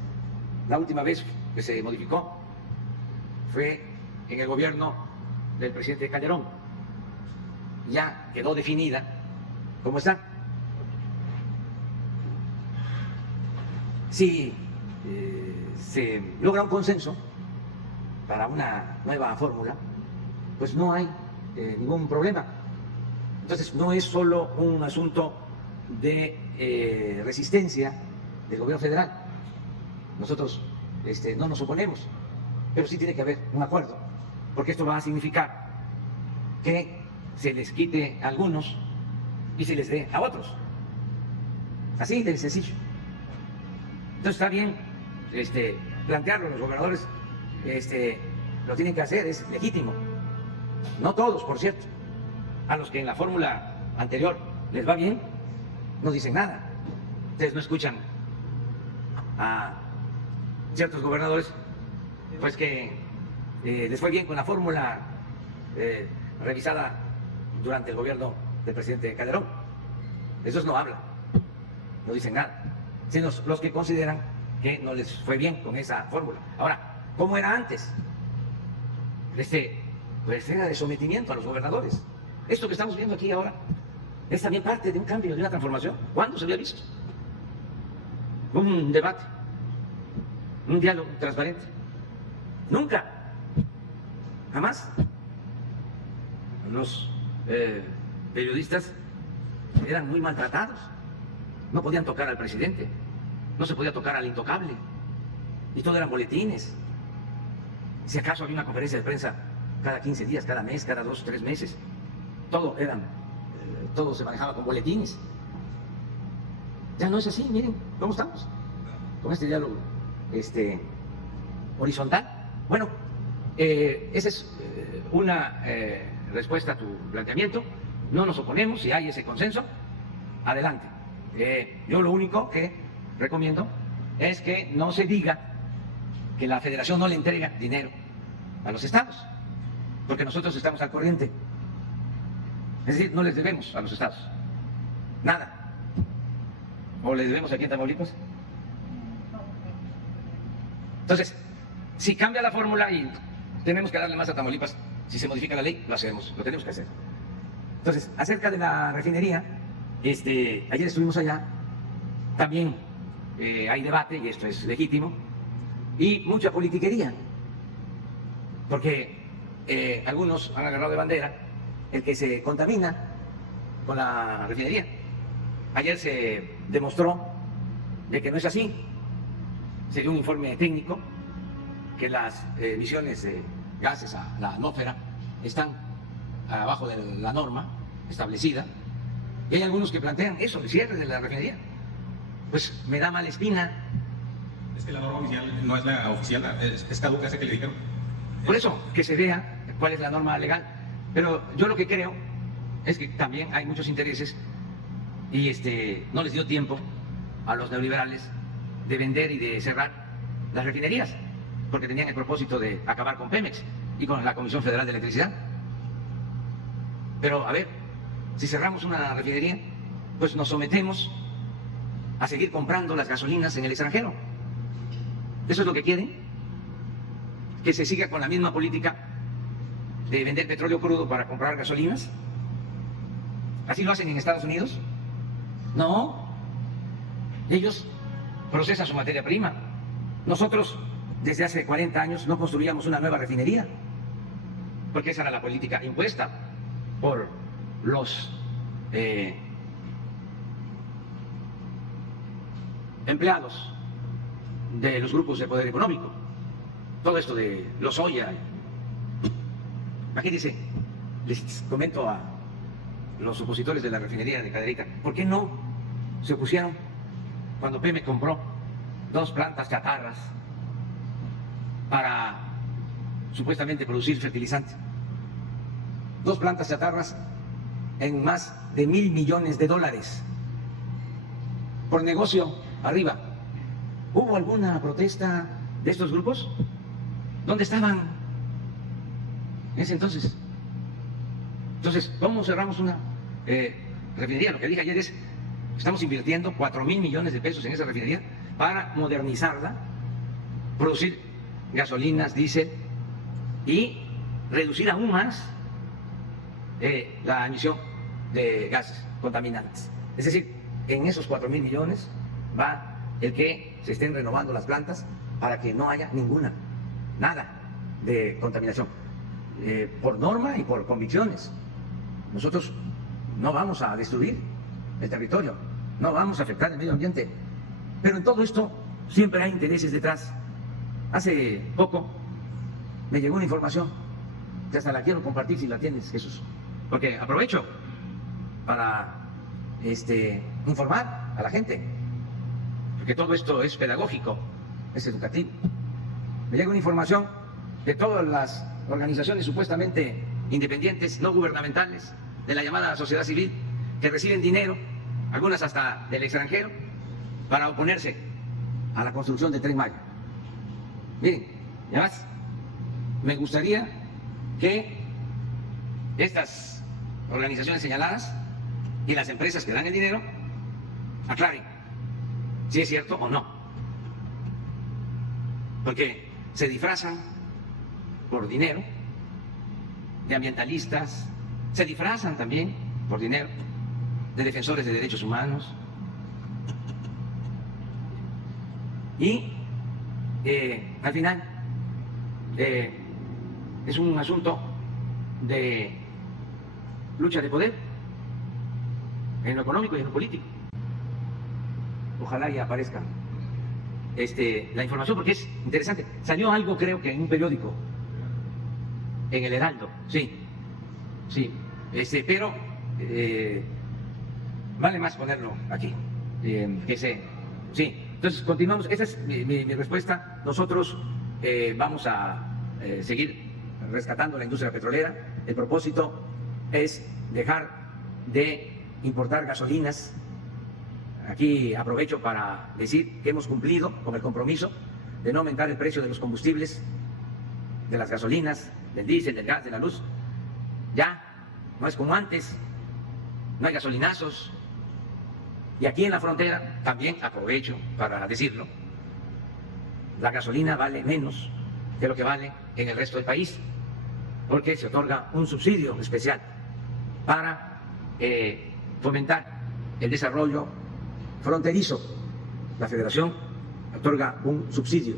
La última vez que se modificó fue en el gobierno del presidente Calderón. Ya quedó definida como está. Si se logra un consenso para una nueva fórmula, pues no hay ningún problema. Entonces no es solo un asunto de resistencia del gobierno federal. Nosotros no nos oponemos, pero sí tiene que haber un acuerdo, porque esto va a significar que se les quite a algunos y se les dé a otros. Así de sencillo. Entonces está bien plantearlo, los gobernadores lo tienen que hacer, es legítimo. No todos, por cierto. A los que en la fórmula anterior les va bien, no dicen nada. Ustedes no escuchan a ciertos gobernadores, pues que les fue bien con la fórmula revisada durante el gobierno del presidente Calderón. Esos no hablan, no dicen nada, sino los que consideran que no les fue bien con esa fórmula. Ahora, ¿cómo era antes? Pues era de sometimiento a los gobernadores. Esto que estamos viendo aquí ahora es también parte de un cambio, de una transformación. ¿Cuándo se había visto? Un debate, un diálogo transparente. Nunca, jamás. Los periodistas eran muy maltratados. No podían tocar al presidente, no se podía tocar al intocable. Y todo eran boletines. Si acaso había una conferencia de prensa cada 15 días, cada mes, cada 2 o 3 meses. Todo se manejaba con boletines. Ya no es así, miren cómo estamos con este diálogo horizontal. Bueno, esa es una respuesta a tu planteamiento. No nos oponemos, si hay ese consenso, adelante. Yo lo único que recomiendo es que no se diga que la federación no le entrega dinero a los estados, porque nosotros estamos al corriente. Es decir, no les debemos a los estados nada. ¿O les debemos aquí en Tamaulipas? Entonces, si cambia la fórmula y tenemos que darle más a Tamaulipas, si se modifica la ley, lo hacemos, lo tenemos que hacer. Entonces, acerca de la refinería, ayer estuvimos allá, también hay debate, y esto es legítimo, y mucha politiquería, porque algunos han agarrado de bandera el que se contamina con la refinería. Ayer se demostró de que no es así. Se dio un informe técnico que las emisiones de gases a la atmósfera están abajo de la norma establecida, y hay algunos que plantean eso, el cierre de la refinería. Pues me da mala espina. Es que la norma oficial no es la oficial, es caduca esa que le dijeron. Por eso, que se vea cuál es la norma legal. Pero yo lo que creo es que también hay muchos intereses y no les dio tiempo a los neoliberales de vender y de cerrar las refinerías, porque tenían el propósito de acabar con Pemex y con la Comisión Federal de Electricidad. Pero a ver, si cerramos una refinería, pues nos sometemos a seguir comprando las gasolinas en el extranjero. ¿Eso es lo que quieren? ¿Que se siga con la misma política de vender petróleo crudo para comprar gasolinas? ¿Así lo hacen en Estados Unidos? No. Ellos procesan su materia prima. Nosotros, desde hace 40 años, no construíamos una nueva refinería, porque esa era la política impuesta por los empleados de los grupos de poder económico. Todo esto de Lozoya. Aquí dice, les comento a los opositores de la refinería de Cadereyta, ¿por qué no se opusieron cuando Pemex compró 2 plantas chatarras para supuestamente producir fertilizante? 2 plantas chatarras en más de $1,000 millones por negocio arriba. ¿Hubo alguna protesta de estos grupos? ¿Dónde estaban en ese entonces? Entonces, ¿cómo cerramos una refinería? Lo que dije ayer es, estamos invirtiendo $4,000 millones en esa refinería para modernizarla, producir gasolinas, diésel y reducir aún más la emisión de gases contaminantes. Es decir, en esos 4,000 millones va el que se estén renovando las plantas para que no haya nada de contaminación, por norma y por convicciones. Nosotros no vamos a destruir el territorio, no vamos a afectar el medio ambiente. Pero en todo esto siempre hay intereses detrás. Hace poco me llegó una información que hasta la quiero compartir si la tienes, Jesús, porque aprovecho para informar a la gente, porque todo esto es pedagógico, es educativo. Me llega una información de todas las organizaciones supuestamente independientes, no gubernamentales, de la llamada sociedad civil, que reciben dinero, algunas hasta del extranjero, para oponerse a la construcción del Tren Maya. Miren, además, me gustaría que estas organizaciones señaladas y las empresas que dan el dinero aclaren si es cierto o no, porque se disfrazan por dinero de ambientalistas, se disfrazan también por dinero de defensores de derechos humanos y al final es un asunto de lucha de poder en lo económico y en lo político. Ojalá ya aparezca la información porque es interesante. Salió algo, creo que en un periódico, en el Heraldo, sí, pero vale más ponerlo aquí, sí. Entonces continuamos. Esa es mi respuesta. Nosotros vamos a seguir rescatando la industria petrolera. El propósito es dejar de importar gasolinas. Aquí aprovecho para decir que hemos cumplido con el compromiso de no aumentar el precio de los combustibles, de las gasolinas, del diésel, del gas, de la luz. Ya no es como antes, no hay gasolinazos. Y aquí en la frontera, también aprovecho para decirlo, la gasolina vale menos que lo que vale en el resto del país, porque se otorga un subsidio especial para fomentar el desarrollo fronterizo. La Federación otorga un subsidio,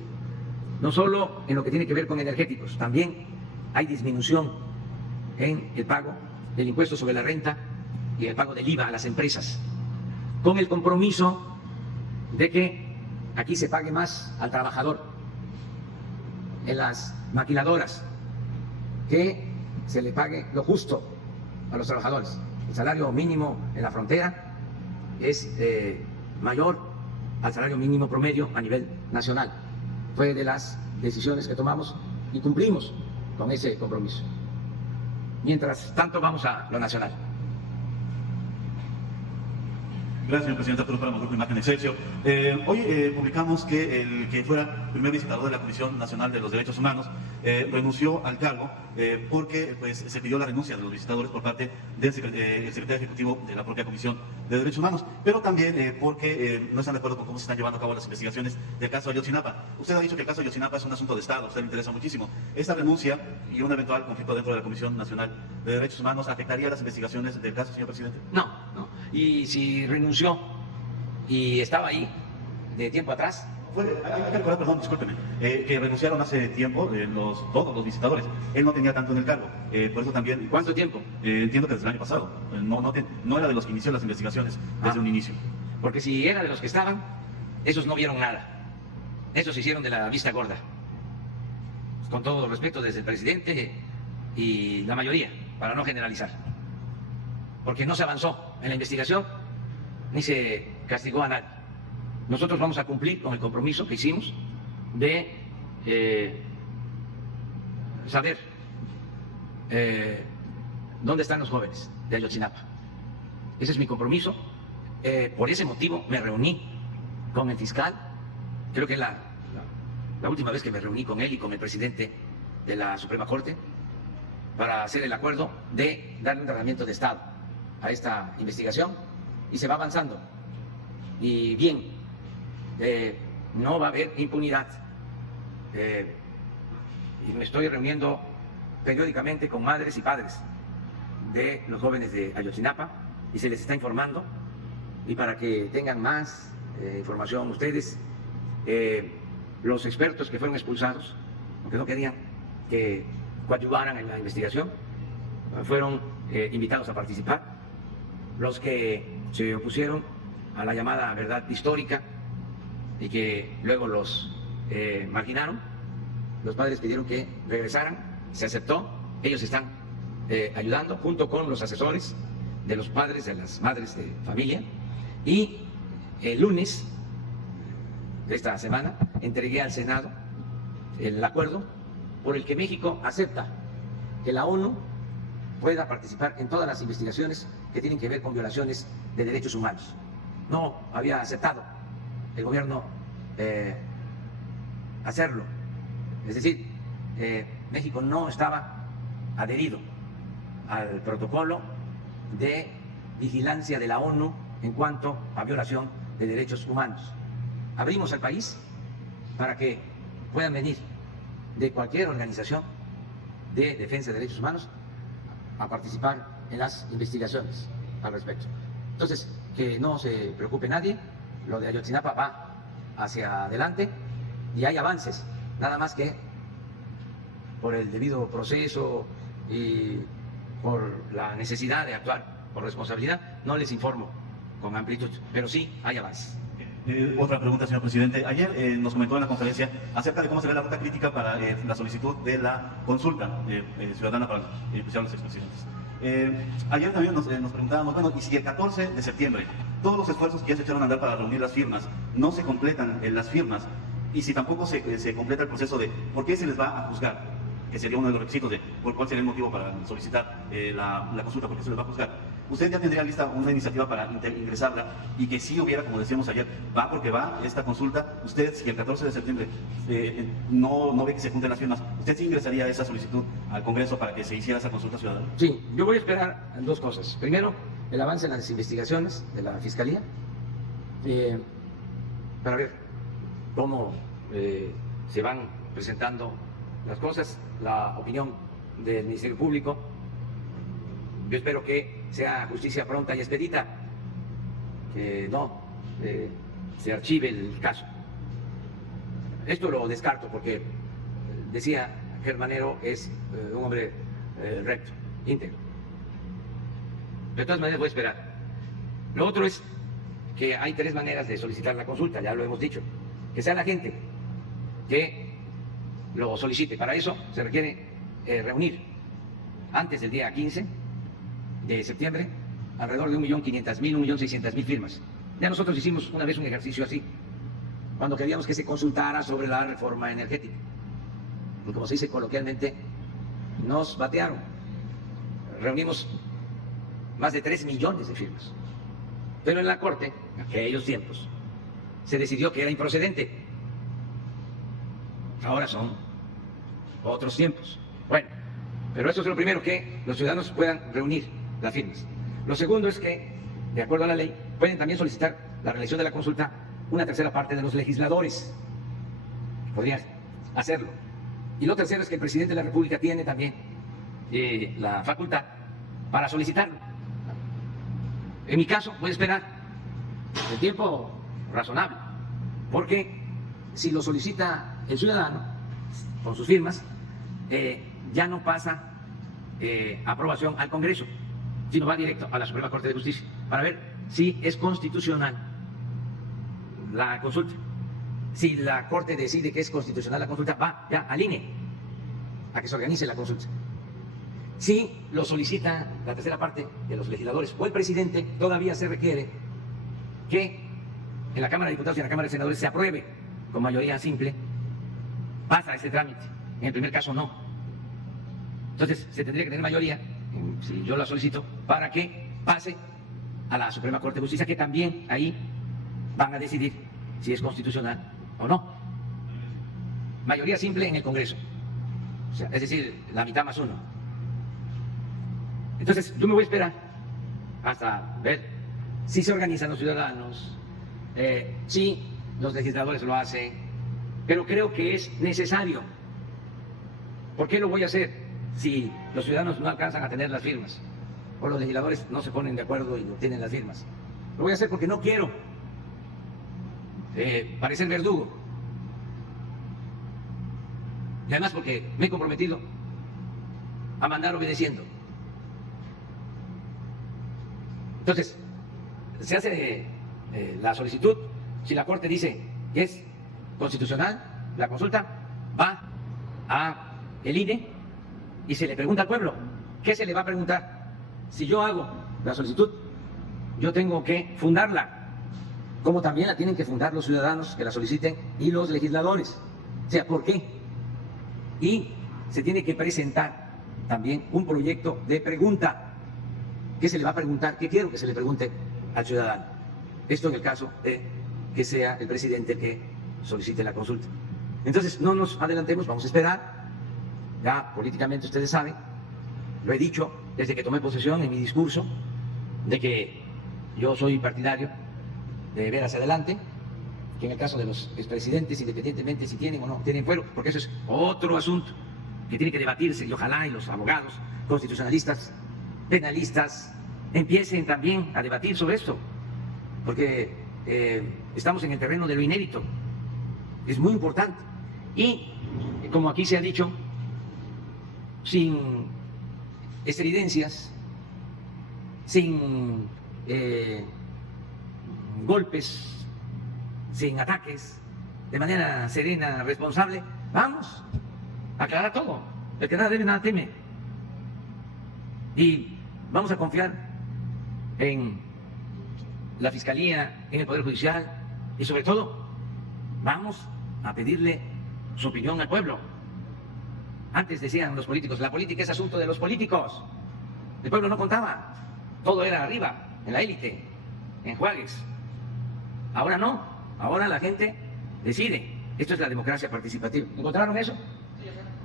no solo en lo que tiene que ver con energéticos, también hay disminución en el pago del impuesto sobre la renta y el pago del IVA a las empresas, con el compromiso de que aquí se pague más al trabajador, en las maquiladoras, que se le pague lo justo a los trabajadores. El salario mínimo en la frontera es mayor al salario mínimo promedio a nivel nacional. Fue de las decisiones que tomamos y cumplimos con ese compromiso. Mientras tanto, vamos a lo nacional. Gracias, señor presidente. Arturo Páramo, Grupo Imagen Excelsior. Hoy publicamos que el que fuera primer visitador de la Comisión Nacional de los Derechos Humanos renunció al cargo porque se pidió la renuncia de los visitadores por parte del secretario ejecutivo de la propia Comisión de Derechos Humanos, pero también porque no están de acuerdo con cómo se están llevando a cabo las investigaciones del caso Ayotzinapa. Usted ha dicho que el caso Ayotzinapa es un asunto de Estado, a usted le interesa muchísimo. Esta renuncia y un eventual conflicto dentro de la Comisión Nacional de Derechos Humanos ¿afectaría las investigaciones del caso, señor presidente? No. Y si renunció y estaba ahí de tiempo atrás. Hay que recordar, perdón, discúlpeme, que renunciaron hace tiempo todos los visitadores. Él no tenía tanto en el cargo, por eso también... ¿Cuánto tiempo? Entiendo que desde el año pasado. No era de los que inició las investigaciones desde un inicio. Porque si era de los que estaban, esos no vieron nada. Esos se hicieron de la vista gorda. Con todo respeto, desde el presidente y la mayoría, para no generalizar. Porque no se avanzó en la investigación ni se castigó a nadie. Nosotros vamos a cumplir con el compromiso que hicimos de saber dónde están los jóvenes de Ayotzinapa. Ese es mi compromiso. Por ese motivo me reuní con el fiscal. Creo que es la última vez que me reuní con él y con el presidente de la Suprema Corte para hacer el acuerdo de darle un tratamiento de Estado a esta investigación, y se va avanzando. Y bien, no va a haber impunidad. Y me estoy reuniendo periódicamente con madres y padres de los jóvenes de Ayotzinapa y se les está informando, y para que tengan más información ustedes, los expertos que fueron expulsados, aunque no querían que coadyuvaran en la investigación, fueron invitados a participar. Los que se opusieron a la llamada verdad histórica y que luego los marginaron. Los padres pidieron que regresaran, se aceptó, ellos están ayudando junto con los asesores de los padres, de las madres de familia, y el lunes de esta semana entregué al Senado el acuerdo por el que México acepta que la ONU pueda participar en todas las investigaciones que tienen que ver con violaciones de derechos humanos. No había aceptado el gobierno hacerlo. Es decir, México no estaba adherido al protocolo de vigilancia de la ONU en cuanto a violación de derechos humanos. Abrimos el país para que puedan venir de cualquier organización de defensa de derechos humanos a participar en las investigaciones al respecto. Entonces, que no se preocupe nadie, lo de Ayotzinapa va hacia adelante y hay avances, nada más que por el debido proceso y por la necesidad de actuar por responsabilidad, no les informo con amplitud, pero sí hay avances. Otra pregunta, señor presidente. Ayer nos comentó en la conferencia acerca de cómo se ve la ruta crítica para la solicitud de la consulta ciudadana para impulsar a los expresidentes. Ayer también nos preguntábamos, bueno, y si el 14 de septiembre todos los esfuerzos que ya se echaron a andar para reunir las firmas no se completan las firmas, y si tampoco se completa el proceso de por qué se les va a juzgar, que sería uno de los requisitos de por cuál sería el motivo para solicitar la consulta, por qué se les va a juzgar, usted ya tendría lista una iniciativa para ingresarla y que si hubiera, como decíamos ayer, va porque va esta consulta. Usted, si el 14 de septiembre no ve que se junten las firmas, ¿usted sí ingresaría esa solicitud al Congreso para que se hiciera esa consulta ciudadana? Sí, yo voy a esperar dos cosas. Primero, el avance en las investigaciones de la Fiscalía para ver cómo se van presentando las cosas, la opinión del Ministerio Público. Yo espero que sea justicia pronta y expedita, que no se archive el caso. Esto lo descarto porque decía Germanero es un hombre recto, íntegro. De todas maneras voy a esperar. Lo otro es que hay tres maneras de solicitar la consulta, ya lo hemos dicho. Que sea la gente que lo solicite. Para eso se requiere reunir antes del día 15 de septiembre alrededor de 1.500.000, 1.600.000 firmas. Ya nosotros hicimos una vez un ejercicio así, cuando queríamos que se consultara sobre la reforma energética. Y como se dice coloquialmente, nos batearon. Reunimos más de 3 millones de firmas. Pero en la Corte, en aquellos tiempos, se decidió que era improcedente. Ahora son otros tiempos. Bueno, pero eso es lo primero, que los ciudadanos puedan reunir las firmas. Lo segundo es que, de acuerdo a la ley, pueden también solicitar la realización de la consulta una tercera parte de los legisladores. Podrían hacerlo. Y lo tercero es que el presidente de la República tiene también la facultad para solicitarlo. En mi caso, voy a esperar el tiempo razonable, porque si lo solicita el ciudadano con sus firmas, ya no pasa aprobación al Congreso, sino va directo a la Suprema Corte de Justicia para ver si es constitucional la consulta. Si la Corte decide que es constitucional la consulta, va ya al INE a que se organice la consulta. Si lo solicita la tercera parte de los legisladores o el presidente, todavía se requiere que en la Cámara de Diputados y en la Cámara de Senadores se apruebe con mayoría simple. Pasa este trámite. En el primer caso no. Entonces se tendría que tener mayoría, si yo la solicito, para que pase a la Suprema Corte de Justicia, que también ahí van a decidir si es constitucional o no. Mayoría simple en el Congreso, o sea, es decir, la mitad más uno. Entonces yo me voy a esperar hasta ver si se organizan los ciudadanos, si los legisladores lo hacen, pero creo que es necesario. ¿Por qué lo voy a hacer si los ciudadanos no alcanzan a tener las firmas o los legisladores no se ponen de acuerdo y no tienen las firmas? Lo voy a hacer porque no quiero parecer verdugo, y además porque me he comprometido a mandar obedeciendo. Entonces, se hace la solicitud. Si la Corte dice que es constitucional la consulta, va a el INE y se le pregunta al pueblo. ¿Qué se le va a preguntar? Si yo hago la solicitud, yo tengo que fundarla, como también la tienen que fundar los ciudadanos que la soliciten y los legisladores. O sea, ¿por qué? Y se tiene que presentar también un proyecto de pregunta. ¿Qué se le va a preguntar? ¿Qué quiero que se le pregunte al ciudadano? Esto en el caso de que sea el presidente el que solicite la consulta. Entonces, no nos adelantemos, vamos a esperar. Ya políticamente ustedes saben, lo he dicho desde que tomé posesión en mi discurso, de que yo soy partidario de ver hacia adelante, que en el caso de los expresidentes, independientemente si tienen o no tienen fuero, porque eso es otro asunto que tiene que debatirse, y ojalá y los abogados constitucionalistas, penalistas, empiecen también a debatir sobre esto, porque estamos en el terreno de lo inédito, es muy importante. Y como aquí se ha dicho, sin estridencias, sin golpes, sin ataques, de manera serena, responsable, vamos a aclarar todo. El que nada debe, nada teme. Y vamos a confiar en la Fiscalía, en el Poder Judicial y sobre todo vamos a pedirle su opinión al pueblo. Antes decían los políticos, la política es asunto de los políticos. El pueblo no contaba, todo era arriba, en la élite, en Juárez. Ahora no, ahora la gente decide. Esto es la democracia participativa. ¿Encontraron eso?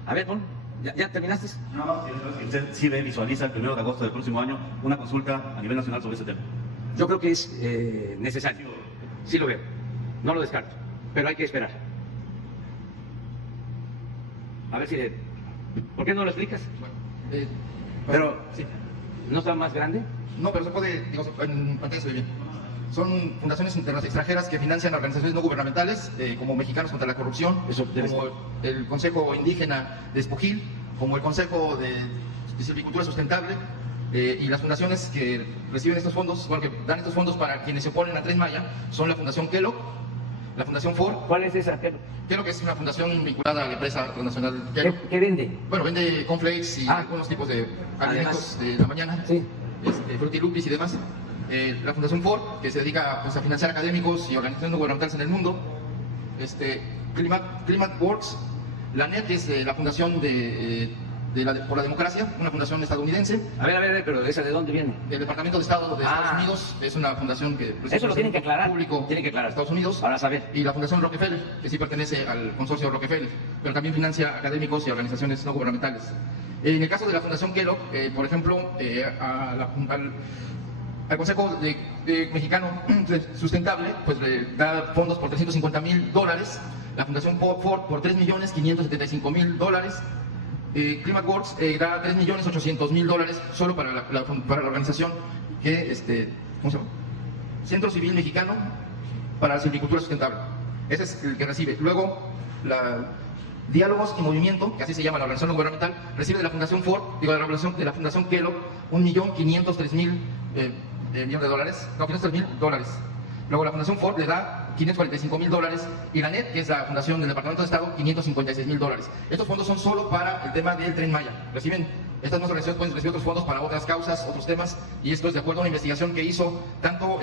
A ver, pon, ¿ya terminaste? Nada más, usted sí visualiza el 1 de agosto del próximo año una consulta a nivel nacional sobre este tema. Yo creo que es necesario, sí lo veo, no lo descarto, pero hay que esperar. A ver si ¿por qué no lo explicas? Pero, sí. ¿no está más grande? No, pero se puede, digo, en pantalla se ve bien. Son fundaciones extranjeras que financian organizaciones no gubernamentales, como Mexicanos contra la Corrupción, Eso, como el Consejo Indígena de Espujil, como el Consejo de Silvicultura Sustentable, y las fundaciones que reciben estos fondos, bueno, que dan estos fondos para quienes se oponen a Tren Maya, son la Fundación Kellogg, la Fundación Ford. ¿Cuál es esa? Kellogg es una fundación vinculada a la empresa transnacional Kellogg. ¿Qué vende? Bueno, vende cornflakes y algunos tipos de alimentos de la mañana, Sí. Frutilupis y demás. La Fundación Ford, que se dedica pues, a financiar académicos y organizaciones no gubernamentales en el mundo. Climate Works, la NET, que es la Fundación por la Democracia, una fundación estadounidense. A ver, pero ¿esa de dónde viene? El Departamento de Estado de Estados Unidos es una fundación que Eso lo tienen que aclarar. Público Tienen que aclarar. de Estados Unidos. Para saber. Y la Fundación Rockefeller, que sí pertenece al consorcio Rockefeller, pero también financia académicos y organizaciones no gubernamentales. En el caso de la Fundación Kellogg, por ejemplo, al Consejo Mexicano Sustentable, pues le da fondos por $350,000, la Fundación Ford por $3,575,000, ClimateWorks da $3,800,000 solo para la organización que, ¿cómo se llama? Centro Civil Mexicano para la Silvicultura Sustentable. Ese es el que recibe. Luego, Diálogos y Movimiento, que así se llama la organización no gubernamental, recibe de la Fundación Ford, de la Fundación Kellogg, $1,503,000 millones, no, $503,000. Luego la Fundación Ford le da $545,000 y la NET, que es la fundación del Departamento de Estado, $556,000. Estos fondos son solo para el tema del Tren Maya. Estas dos organizaciones pueden recibir otros fondos para otras causas, otros temas, y esto es de acuerdo a una investigación que hizo tanto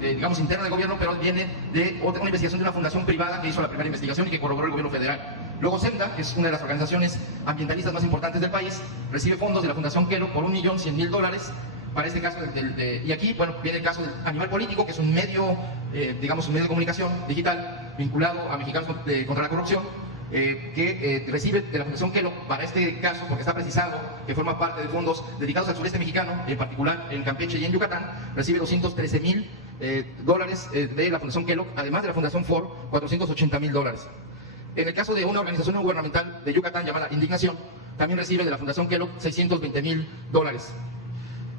digamos, interna del gobierno, pero viene de una investigación de una fundación privada que hizo la primera investigación y que corroboró el gobierno federal. Luego SEMDA, que es una de las organizaciones ambientalistas más importantes del país, recibe fondos de la Fundación Kellogg por $1,100,000 para este caso. Y aquí, bueno, viene el caso del Animal Político, que es un medio, digamos, un medio de comunicación digital vinculado a Mexicanos contra la Corrupción, que recibe de la Fundación Kellogg para este caso, porque está precisado que forma parte de fondos dedicados al sureste mexicano, en particular en Campeche y en Yucatán, recibe $213,000 de la Fundación Kellogg, además de la Fundación Ford, $480,000. En el caso de una organización no gubernamental de Yucatán llamada Indignación, también recibe de la Fundación Kellogg $620,000.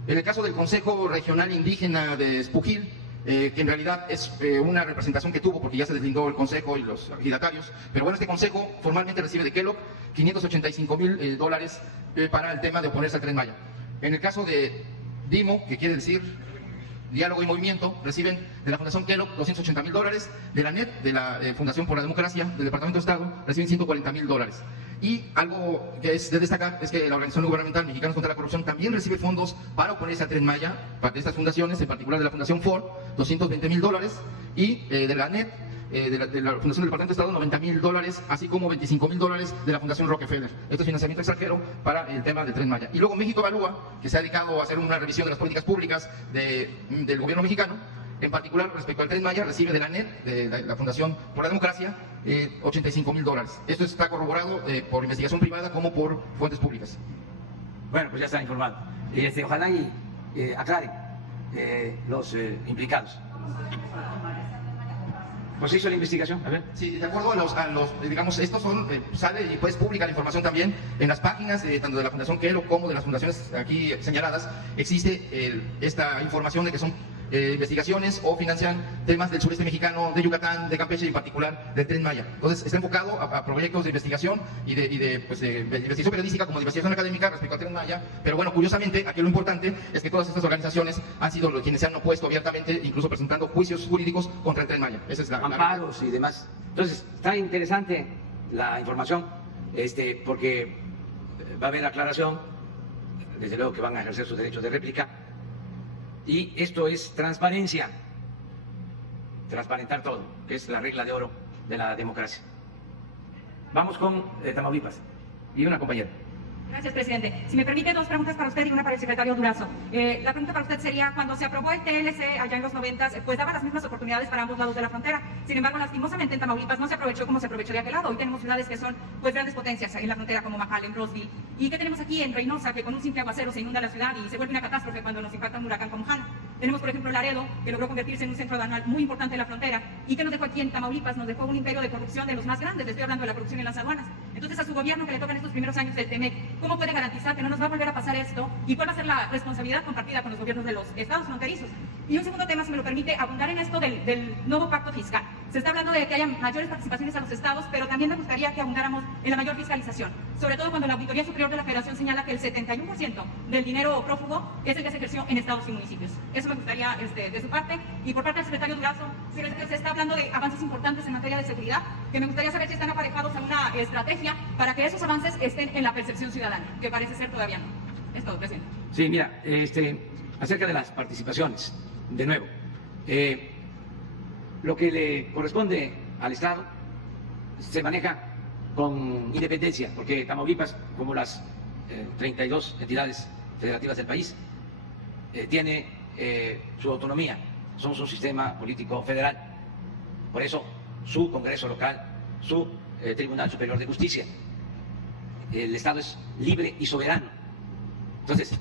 En el caso del Consejo Regional Indígena de Espujil, que en realidad es una representación que tuvo porque ya se deslindó el Consejo y los ejidatarios, pero bueno, este Consejo formalmente recibe de Kellogg $585,000 para el tema de oponerse al Tren Maya. En el caso de DIMO, que quiere decir Diálogo y Movimiento reciben de la Fundación Kellogg $280,000, de la NET, de la Fundación por la Democracia, del Departamento de Estado, reciben $140,000. Y algo que es de destacar es que la organización gubernamental Mexicanos contra la Corrupción también recibe fondos para oponerse a Tren Maya, de estas fundaciones, en particular de la Fundación Ford, $220,000, y de la NET, de la Fundación del Departamento de Estado, $90,000, así como $25,000 de la Fundación Rockefeller. Esto es financiamiento extranjero para el tema del Tren Maya. Y luego México Evalúa, que se ha dedicado a hacer una revisión de las políticas públicas del gobierno mexicano, en particular respecto al Tren Maya, recibe de la NET, de la Fundación por la Democracia, $85,000. Esto está corroborado por investigación privada como por fuentes públicas. Bueno, pues ya está informado. Ojalá y aclaren los implicados. Pues hizo la investigación, a ver. Sí, de acuerdo a los digamos, estos son, sale y pues pública la información también en las páginas, tanto de la Fundación Kellogg como de las fundaciones aquí señaladas, existe esta información de que son investigaciones o financian temas del sureste mexicano, de Yucatán, de Campeche y en particular del Tren Maya. Entonces está enfocado a proyectos de investigación y de investigación periodística como de investigación académica respecto al Tren Maya, pero bueno, curiosamente, aquí lo importante es que todas estas organizaciones han sido quienes se han opuesto abiertamente, incluso presentando juicios jurídicos contra el Tren Maya. Esa es la amparos y demás. Entonces, está interesante la información, porque va a haber aclaración, desde luego que van a ejercer sus derechos de réplica, y esto es transparencia, transparentar todo, que es la regla de oro de la democracia. Vamos con Tamaulipas y una compañera. Gracias, presidente. Si me permite, dos preguntas para usted y una para el secretario Durazo. La pregunta para usted sería, cuando se aprobó el TLC allá en los 90, pues daba las mismas oportunidades para ambos lados de la frontera. Sin embargo, lastimosamente en Tamaulipas no se aprovechó como se aprovechó de aquel lado. Hoy tenemos ciudades que son pues grandes potencias en la frontera, como McAllen, Roseville. ¿Y qué tenemos aquí en Reynosa? Que con un simple aguacero se inunda la ciudad y se vuelve una catástrofe cuando nos impacta un huracán como Hanna. Tenemos, por ejemplo, Laredo, que logró convertirse en un centro aduanal muy importante en la frontera y que nos dejó aquí en Tamaulipas, nos dejó un imperio de corrupción de los más grandes. Le estoy hablando de la corrupción en las aduanas. Entonces, a su gobierno que le tocan estos primeros años del TEMEC, ¿cómo puede garantizar que no nos va a volver a pasar esto y cuál va a ser la responsabilidad compartida con los gobiernos de los estados fronterizos? Y un segundo tema, si me lo permite, abundar en esto del nuevo pacto fiscal. Se está hablando de que haya mayores participaciones a los estados, pero también me gustaría que abundáramos en la mayor fiscalización, sobre todo cuando la Auditoría Superior de la Federación señala que el 71% del dinero prófugo es el que se ejerció en estados y municipios. Eso me gustaría de su parte. Y por parte del secretario Durazo, se está hablando de avances importantes en materia de seguridad, que me gustaría saber si están aparejados a una estrategia para que esos avances estén en la percepción ciudadana, que parece ser todavía no. Es todo, presidente. Sí, mira, acerca de las participaciones, de nuevo, lo que le corresponde al Estado se maneja con independencia, porque Tamaulipas, como las 32 entidades federativas del país, tiene su autonomía, son su sistema político federal. Por eso, su Congreso local, su Tribunal Superior de Justicia. El Estado es libre y soberano. Entonces,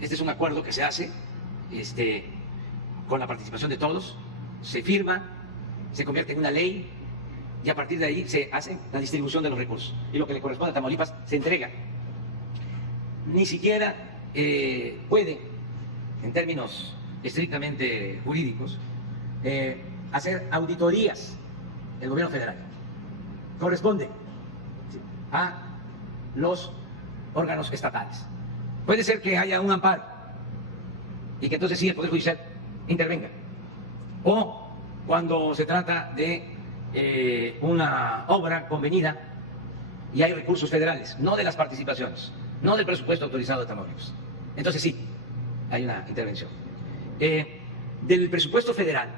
este es un acuerdo que se hace con la participación de todos, se firma, se convierte en una ley y a partir de ahí se hace la distribución de los recursos. Y lo que le corresponde a Tamaulipas se entrega. Ni siquiera puede, en términos estrictamente jurídicos, hacer auditorías el gobierno federal. Corresponde a los órganos estatales. Puede ser que haya un amparo y que entonces sí el Poder Judicial intervenga. O cuando se trata de una obra convenida y hay recursos federales, no de las participaciones, no del presupuesto autorizado de Tamaulipas. Entonces sí, hay una intervención. Del presupuesto federal,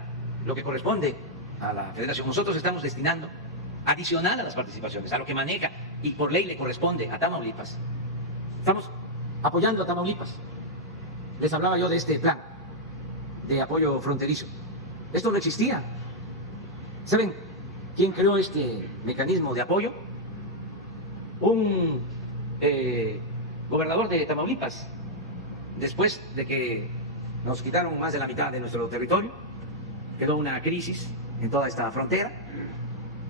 lo que corresponde a la Federación, nosotros estamos destinando adicional a las participaciones, a lo que maneja y por ley le corresponde a Tamaulipas. Estamos apoyando a Tamaulipas. Les hablaba yo de este plan de apoyo fronterizo. Esto no existía. ¿Saben quién creó este mecanismo de apoyo? Un gobernador de Tamaulipas, después de que nos quitaron más de la mitad de nuestro territorio, quedó una crisis en toda esta frontera.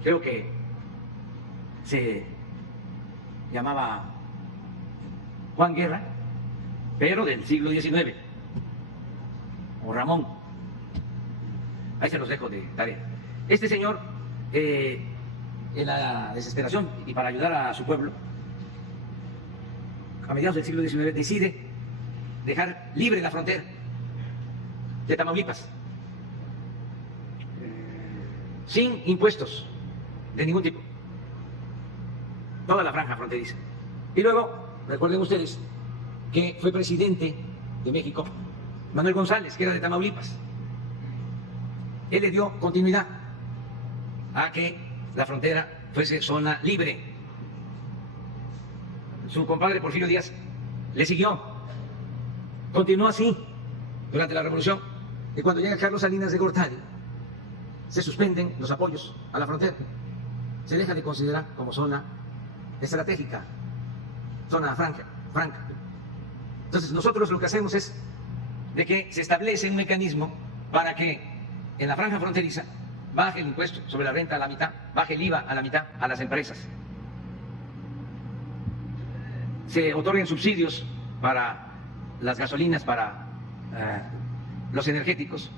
Creo que se llamaba Juan Guerra, pero del siglo XIX, o Ramón. Ahí se los dejo de tarea. Este señor, en la desesperación y para ayudar a su pueblo, a mediados del siglo XIX decide dejar libre la frontera de Tamaulipas, sin impuestos de ningún tipo, toda la franja fronteriza. Y luego, recuerden ustedes que fue presidente de México Manuel González, que era de Tamaulipas. Él le dio continuidad a que la frontera fuese zona libre. Su compadre Porfirio Díaz le siguió, continuó así durante la Revolución, y cuando llega Carlos Salinas de Gortari se suspenden los apoyos a la frontera, se deja de considerar como zona estratégica, zona franca. Entonces nosotros lo que hacemos es de que se establece un mecanismo para que en la franja fronteriza baje el impuesto sobre la renta a la mitad, baje el IVA a la mitad a las empresas, se otorguen subsidios para las gasolinas, para los energéticos,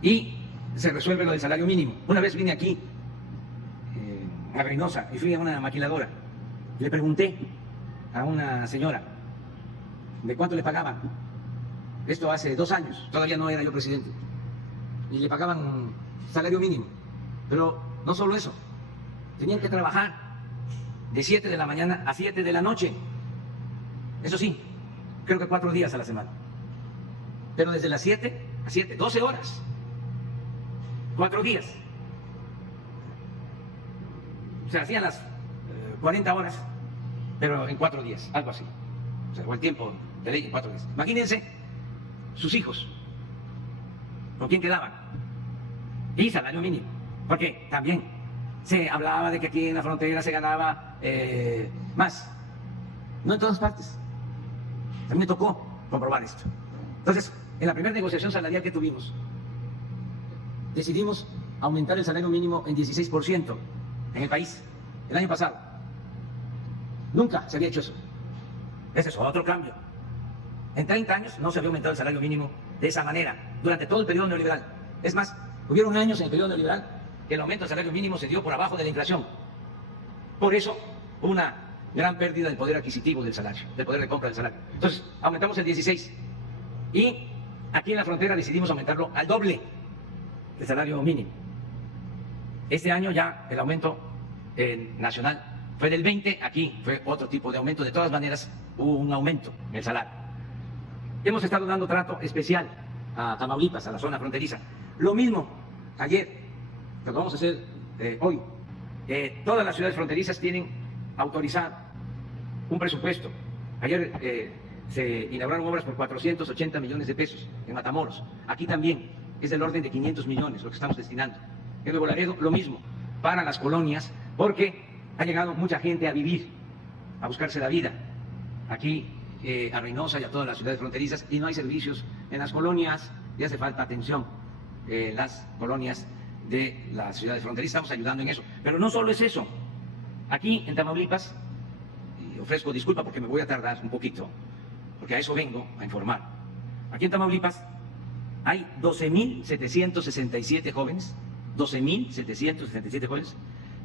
y se resuelve lo del salario mínimo. Una vez vine aquí a Reynosa y fui a una maquiladora y le pregunté a una señora de cuánto le pagaban. Esto hace 2 años, todavía no era yo presidente, y le pagaban salario mínimo. Pero no solo eso, tenían que trabajar de 7 de la mañana a 7 de la noche. Eso sí, creo que 4 días a la semana. Pero desde las 7 a 7, 12 horas, 4 días. O sea, hacían las 40 horas, pero en 4 días, algo así. O sea, o el tiempo de ley en 4 días. Imagínense sus hijos, ¿con quién quedaban? Y salario mínimo, porque también se hablaba de que aquí en la frontera se ganaba más. No en todas partes. A mí me tocó comprobar esto. Entonces, en la primera negociación salarial que tuvimos, decidimos aumentar el salario mínimo en 16% en el país el año pasado. Nunca se había hecho eso. Ese es otro cambio. En 30 años no se había aumentado el salario mínimo de esa manera, durante todo el periodo neoliberal. Es más, hubieron años en el periodo neoliberal que el aumento del salario mínimo se dio por abajo de la inflación. Por eso, una gran pérdida del poder adquisitivo del salario, del poder de compra del salario. Entonces, aumentamos el 16. Y aquí en la frontera decidimos aumentarlo al doble del salario mínimo. Este año ya el aumento nacional fue del 20, aquí fue otro tipo de aumento. De todas maneras, hubo un aumento en el salario. Hemos estado dando trato especial a Tamaulipas, a la zona fronteriza. Lo mismo ayer, lo que vamos a hacer hoy. Todas las ciudades fronterizas tienen autorizado un presupuesto. Ayer se inauguraron obras por 480 millones de pesos en Matamoros. Aquí también es del orden de 500 millones lo que estamos destinando. En Nuevo Laredo lo mismo, para las colonias, porque ha llegado mucha gente a vivir, a buscarse la vida aquí a Reynosa y a todas las ciudades fronterizas, y no hay servicios en las colonias, y hace falta atención en las colonias de las ciudades fronterizas. Estamos ayudando en eso. Pero no solo es eso. Aquí en Tamaulipas, y ofrezco disculpa porque me voy a tardar un poquito, porque a eso vengo a informar. Aquí en Tamaulipas hay 12.767 jóvenes, 12.767 jóvenes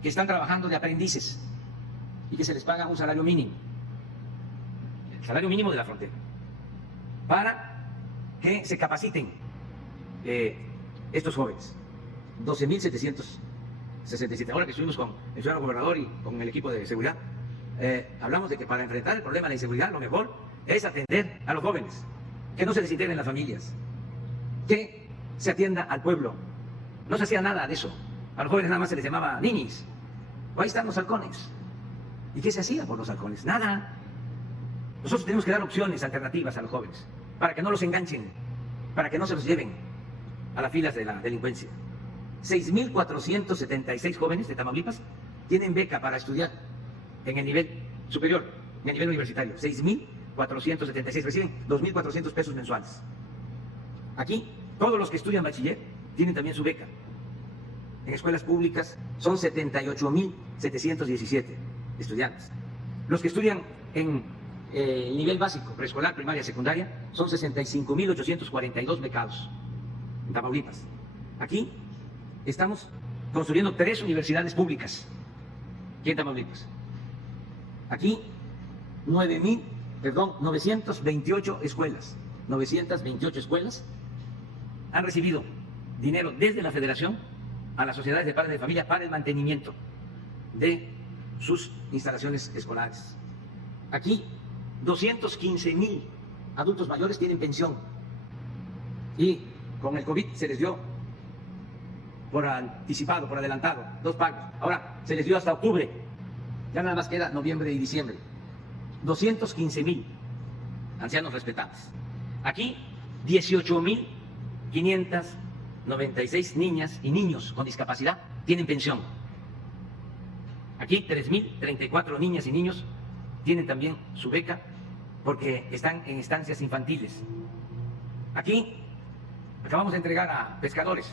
que están trabajando de aprendices y que se les paga un salario mínimo, el salario mínimo de la frontera, para que se capaciten estos jóvenes. 12.767. Ahora que estuvimos con el señor gobernador y con el equipo de seguridad, hablamos de que para enfrentar el problema de la inseguridad lo mejor es atender a los jóvenes, que no se desintegren las familias, que se atienda al pueblo. No se hacía nada de eso. A los jóvenes nada más se les llamaba ninis. O ahí están los halcones. ¿Y qué se hacía por los halcones? Nada. Nosotros tenemos que dar opciones alternativas a los jóvenes, para que no los enganchen, para que no se los lleven a las filas de la delincuencia. 6.476 jóvenes de Tamaulipas tienen beca para estudiar en el nivel superior, en el nivel universitario. 6.476, reciben 2.400 pesos mensuales. Aquí, todos los que estudian bachiller tienen también su beca. En escuelas públicas son 78.717 estudiantes. Los que estudian en el nivel básico, preescolar, primaria, secundaria, son 65.842 becados en Tamaulipas. Aquí estamos construyendo 3 universidades públicas aquí en Tamaulipas. Aquí 928 escuelas, 928 escuelas han recibido dinero desde la Federación a las sociedades de padres de familia para el mantenimiento de sus instalaciones escolares. Aquí 215,000 adultos mayores tienen pensión y con el COVID se les dio por anticipado, por adelantado, 2 pagos. Ahora se les dio hasta octubre, ya nada más queda noviembre y diciembre. 215,000 ancianos respetables. Aquí 18,596 niñas y niños con discapacidad tienen pensión. Aquí 3,034 niñas y niños tienen también su beca porque están en estancias infantiles. Aquí acabamos de entregar a pescadores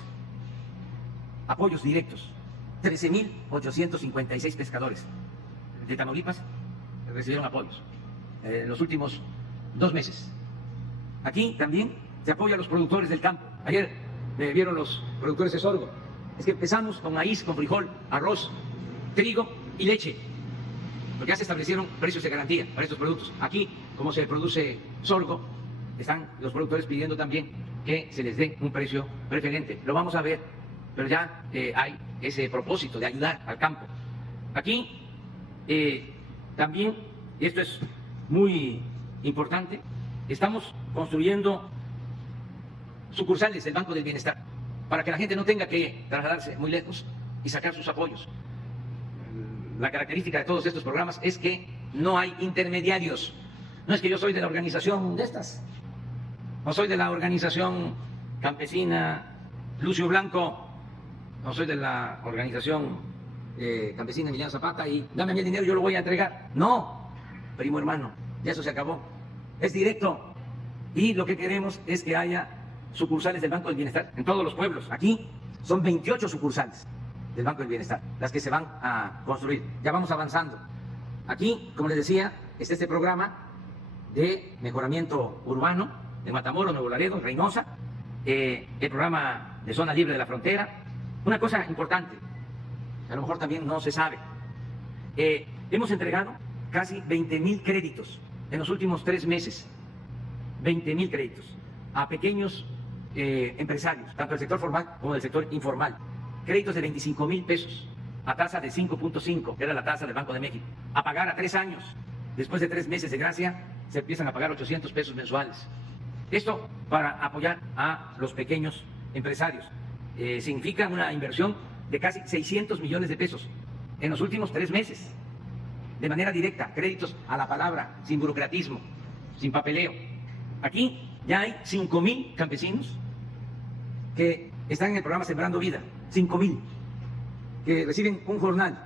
apoyos directos. 13,856 pescadores de Tamaulipas recibieron apoyos en los últimos 2 meses. Aquí también se apoya a los productores del campo. Ayer me vieron los productores de sorgo. Es que empezamos con maíz, con frijol, arroz, trigo y leche, porque ya se establecieron precios de garantía para estos productos. Aquí, como se produce sorgo, están los productores pidiendo también que se les dé un precio preferente. Lo vamos a ver, pero ya hay ese propósito de ayudar al campo. Aquí también, y esto es muy importante, estamos construyendo sucursales del Banco del Bienestar para que la gente no tenga que trasladarse muy lejos y sacar sus apoyos. La característica de todos estos programas es que no hay intermediarios. No es que yo soy de la organización de estas, no soy de la organización campesina Lucio Blanco, no soy de la organización campesina Emiliano Zapata y dame a mí el dinero, yo lo voy a entregar. No, primo hermano, ya eso se acabó. Es directo. Y lo que queremos es que haya sucursales del Banco del Bienestar en todos los pueblos. Aquí son 28 sucursales del Banco del Bienestar las que se van a construir. Ya vamos avanzando. Aquí, como les decía, está este programa de mejoramiento urbano de Matamoros, Nuevo Laredo, Reynosa, el programa de zona libre de la frontera. Una cosa importante, a lo mejor también no se sabe, hemos entregado casi 20,000 créditos en los últimos 3 meses, 20,000 créditos a pequeños empresarios, tanto del sector formal como del sector informal. Créditos de 25,000 pesos a tasa de 5.5, que era la tasa del Banco de México, a pagar a 3 años. Después de 3 meses de gracia se empiezan a pagar 800 pesos mensuales. Esto para apoyar a los pequeños empresarios. Significa una inversión de casi 600 millones de pesos en los últimos 3 meses, de manera directa, créditos a la palabra, sin burocratismo, sin papeleo. Aquí ya hay 5,000 campesinos que están en el programa Sembrando Vida, 5,000, que reciben un jornal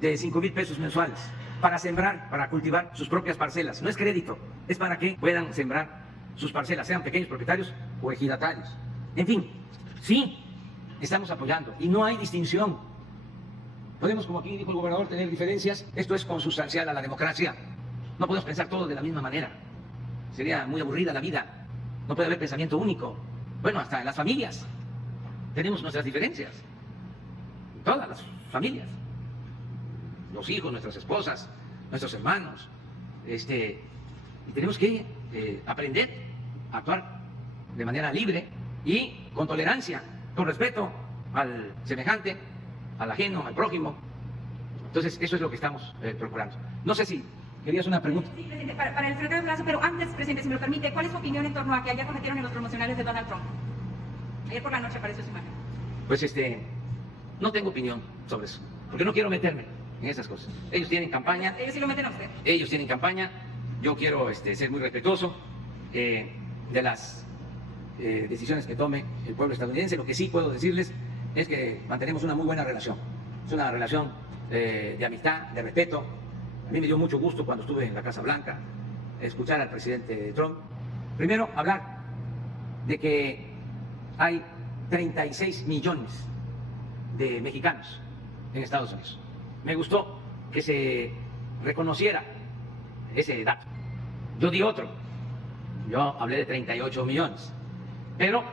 de 5,000 pesos mensuales para sembrar, para cultivar sus propias parcelas. No es crédito, es para que puedan sembrar sus parcelas, sean pequeños propietarios o ejidatarios. En fin, sí, estamos apoyando y no hay distinción. Podemos, como aquí dijo el gobernador, tener diferencias. Esto es consustancial a la democracia. No podemos pensar todos de la misma manera. Sería muy aburrida la vida. No puede haber pensamiento único. Bueno, hasta en las familias tenemos nuestras diferencias. Todas las familias. Los hijos, nuestras esposas, nuestros hermanos. Y tenemos que aprender a actuar de manera libre y con tolerancia, con respeto al semejante, al ajeno, al prójimo. Entonces, eso es lo que estamos procurando. No sé si querías una pregunta. Sí, presidente, para el secretario Durazo, pero antes, presidente, si me lo permite, ¿cuál es su opinión en torno a que ayer cometieron en los promocionales de Donald Trump? Ayer por la noche apareció su imagen. Pues no tengo opinión sobre eso, porque no quiero meterme en esas cosas. Ellos tienen campaña. Ellos sí lo meten a usted. Ellos tienen campaña. Yo quiero ser muy respetuoso de las decisiones que tome el pueblo estadounidense. Lo que sí puedo decirles es que mantenemos una muy buena relación. Es una relación de amistad, de respeto. A mí me dio mucho gusto cuando estuve en la Casa Blanca escuchar al presidente Trump. Primero, hablar de que hay 36 millones de mexicanos en Estados Unidos. Me gustó que se reconociera ese dato. Yo di otro. Yo hablé de 38 millones. Pero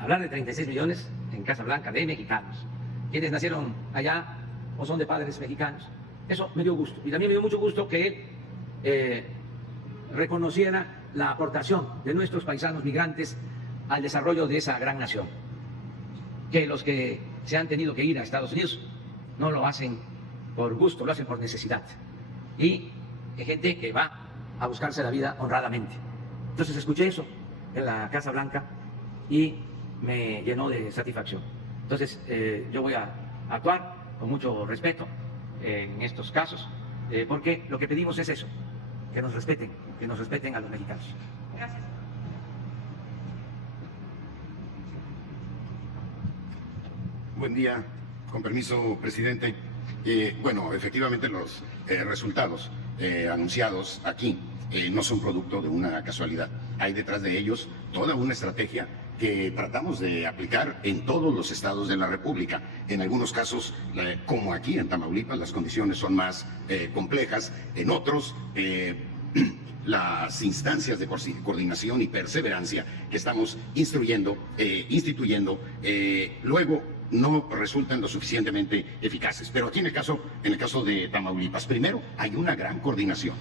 hablar de 36 millones en Casa Blanca de mexicanos, quienes nacieron allá o son de padres mexicanos, eso me dio gusto. Y también me dio mucho gusto que él reconociera la aportación de nuestros paisanos migrantes al desarrollo de esa gran nación, que los que se han tenido que ir a Estados Unidos no lo hacen por gusto, lo hacen por necesidad, y hay gente que va a buscarse la vida honradamente. Entonces escuché eso en la Casa Blanca y me llenó de satisfacción. Entonces yo voy a actuar con mucho respeto en estos casos, porque lo que pedimos es eso, que nos respeten a los mexicanos. Gracias. Buen día, con permiso, presidente. Bueno, efectivamente los resultados anunciados aquí no son producto de una casualidad. Hay detrás de ellos toda una estrategia que tratamos de aplicar en todos los estados de la República. En algunos casos, como aquí en Tamaulipas, las condiciones son más complejas. En otros, las instancias de coordinación y perseverancia que estamos instituyendo, luego no resultan lo suficientemente eficaces. Pero aquí en el caso de Tamaulipas, primero hay una gran coordinación.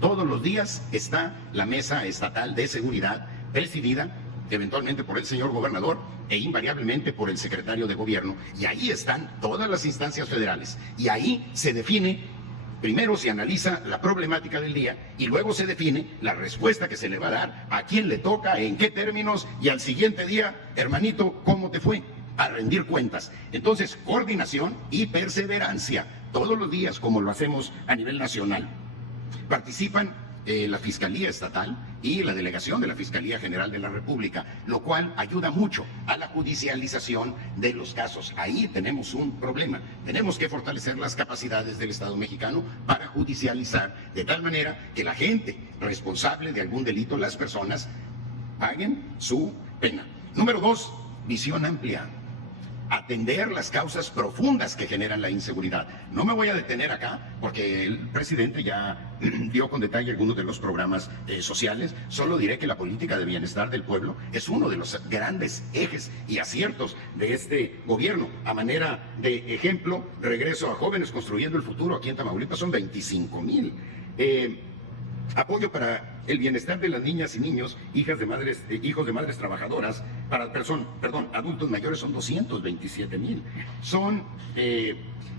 Todos los días está la Mesa Estatal de Seguridad presidida eventualmente por el señor gobernador e invariablemente por el secretario de gobierno, y ahí están todas las instancias federales, y ahí se define, primero se analiza la problemática del día y luego se define la respuesta que se le va a dar, a quién le toca, en qué términos, y al siguiente día, hermanito, ¿cómo te fue? A rendir cuentas. Entonces, coordinación y perseverancia, todos los días, como lo hacemos a nivel nacional. Participan la Fiscalía Estatal y la Delegación de la Fiscalía General de la República, lo cual ayuda mucho a la judicialización de los casos. Ahí tenemos un problema. Tenemos que fortalecer las capacidades del Estado mexicano para judicializar, de tal manera que la gente responsable de algún delito, las personas, paguen su pena. Número 2, visión amplia. Atender las causas profundas que generan la inseguridad. No me voy a detener acá porque el presidente ya dio con detalle algunos de los programas sociales. Solo diré que la política de bienestar del pueblo es uno de los grandes ejes y aciertos de este gobierno. A manera de ejemplo, regreso a Jóvenes Construyendo el Futuro. Aquí en Tamaulipas son 25,000. Apoyo para el bienestar de las niñas y niños, hijos de madres trabajadoras, adultos mayores son 227,000. Son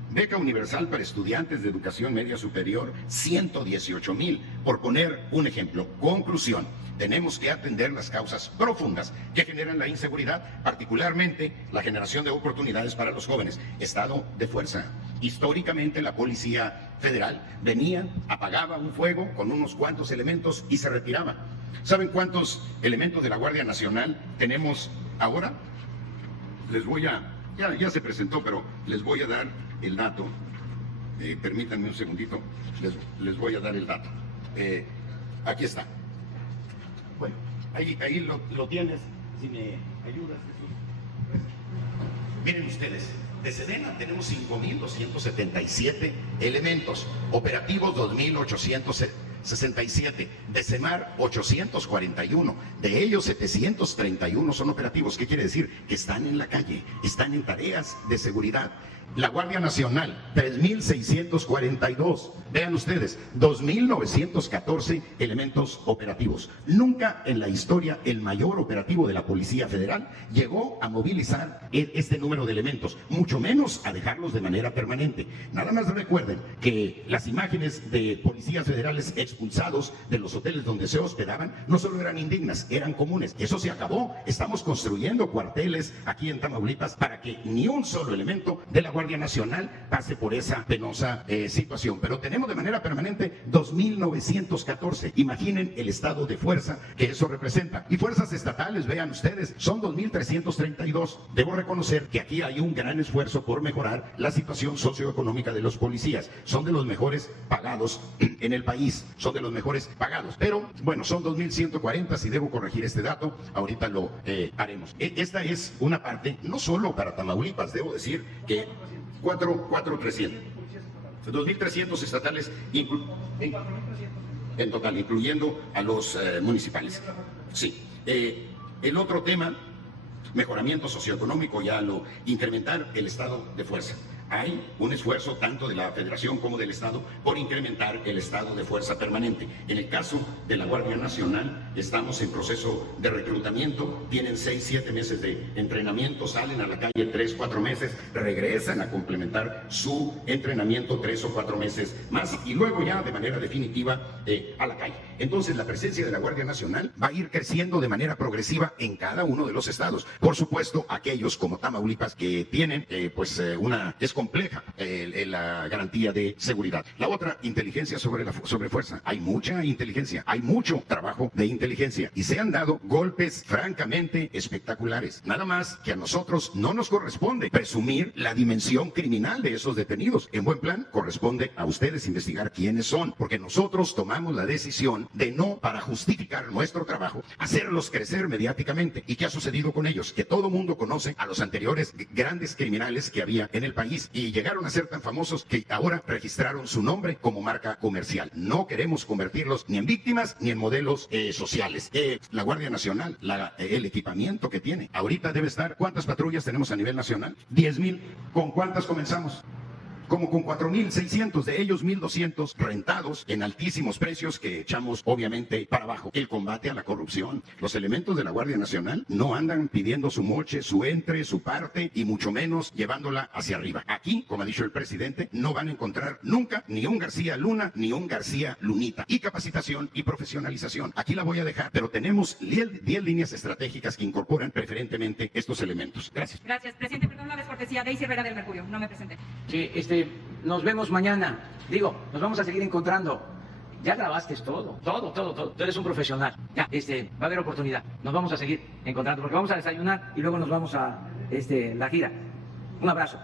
beca universal para estudiantes de educación media superior, 118,000. Por poner un ejemplo. Conclusión. Tenemos que atender las causas profundas que generan la inseguridad, particularmente la generación de oportunidades para los jóvenes. Estado de fuerza. Históricamente la Policía Federal venía, apagaba un fuego con unos cuantos elementos y se retiraba. ¿Saben cuántos elementos de la Guardia Nacional tenemos ahora? Ya se presentó, pero les voy a dar el dato. Permítanme un segundito, les voy a dar el dato. Aquí está. Bueno, ahí lo tienes, si me ayudas, Jesús. Miren ustedes, de Sedena tenemos 5,277 elementos, operativos 2,867, de Semar 841, de ellos 731 son operativos. ¿Qué quiere decir? Que están en la calle, están en tareas de seguridad. La Guardia Nacional, 3,642. Vean ustedes, 2,914 elementos operativos. Nunca en la historia el mayor operativo de la Policía Federal llegó a movilizar este número de elementos, mucho menos a dejarlos de manera permanente. Nada más recuerden que las imágenes de policías federales expulsados de los hoteles donde se hospedaban no solo eran indignas, eran comunes. Eso se acabó. Estamos construyendo cuarteles aquí en Tamaulipas para que ni un solo elemento de la Guardia Nacional pase por esa penosa situación. Pero tenemos de manera permanente 2,914. Imaginen el estado de fuerza que eso representa. Y fuerzas estatales, vean ustedes, son 2,332. Debo reconocer que aquí hay un gran esfuerzo por mejorar la situación socioeconómica de los policías. Son de los mejores pagados en el país. Son de los mejores pagados. Pero, bueno, son 2,140. Si debo corregir este dato, ahorita lo haremos. Esta es una parte, no solo para Tamaulipas, debo decir que 4,300. 2,300 estatales en total, incluyendo a los municipales. Sí. El otro tema, mejoramiento socioeconómico, incrementar el estado de fuerza. hay un esfuerzo tanto de la Federación como del Estado por incrementar el estado de fuerza permanente. En el caso de la Guardia Nacional, estamos en proceso de reclutamiento, tienen 6-7 meses de entrenamiento, salen a la calle 3-4 meses, regresan a complementar su entrenamiento 3 o 4 meses más y luego ya de manera definitiva a la calle. Entonces la presencia de la Guardia Nacional va a ir creciendo de manera progresiva en cada uno de los estados. Por supuesto, aquellos como Tamaulipas que tienen es compleja la garantía de seguridad. La otra, inteligencia sobre fuerza. Hay mucha inteligencia, hay mucho trabajo de inteligencia y se han dado golpes francamente espectaculares. Nada más que a nosotros no nos corresponde presumir la dimensión criminal de esos detenidos. En buen plan, corresponde a ustedes investigar quiénes son, porque nosotros tomamos la decisión de no, para justificar nuestro trabajo, hacerlos crecer mediáticamente. ¿Y qué ha sucedido con ellos? Que todo mundo conoce a los anteriores grandes criminales que había en el país y llegaron a ser tan famosos que ahora registraron su nombre como marca comercial. No queremos convertirlos ni en víctimas ni en modelos sociales. La Guardia Nacional, el equipamiento que tiene, ahorita debe estar, ¿cuántas patrullas tenemos a nivel nacional? 10,000. ¿Con cuántas comenzamos? Como con 4,600, de ellos 1,200 rentados en altísimos precios que echamos obviamente para abajo. El combate a la corrupción. Los elementos de la Guardia Nacional no andan pidiendo su moche, su entre, su parte y mucho menos llevándola hacia arriba. Aquí, como ha dicho el presidente, no van a encontrar nunca ni un García Luna ni un García Lunita. Y capacitación y profesionalización. Aquí la voy a dejar, pero tenemos 10 líneas estratégicas que incorporan preferentemente estos elementos. Gracias. Gracias. Presidente, perdón la descortesía. Daisy Herrera del Mercurio. No me presenté. Sí, nos vemos mañana. Nos vamos a seguir encontrando. Ya grabaste todo. Tú eres un profesional. Ya, va a haber oportunidad. Nos vamos a seguir encontrando porque vamos a desayunar y luego nos vamos a la gira. Un abrazo.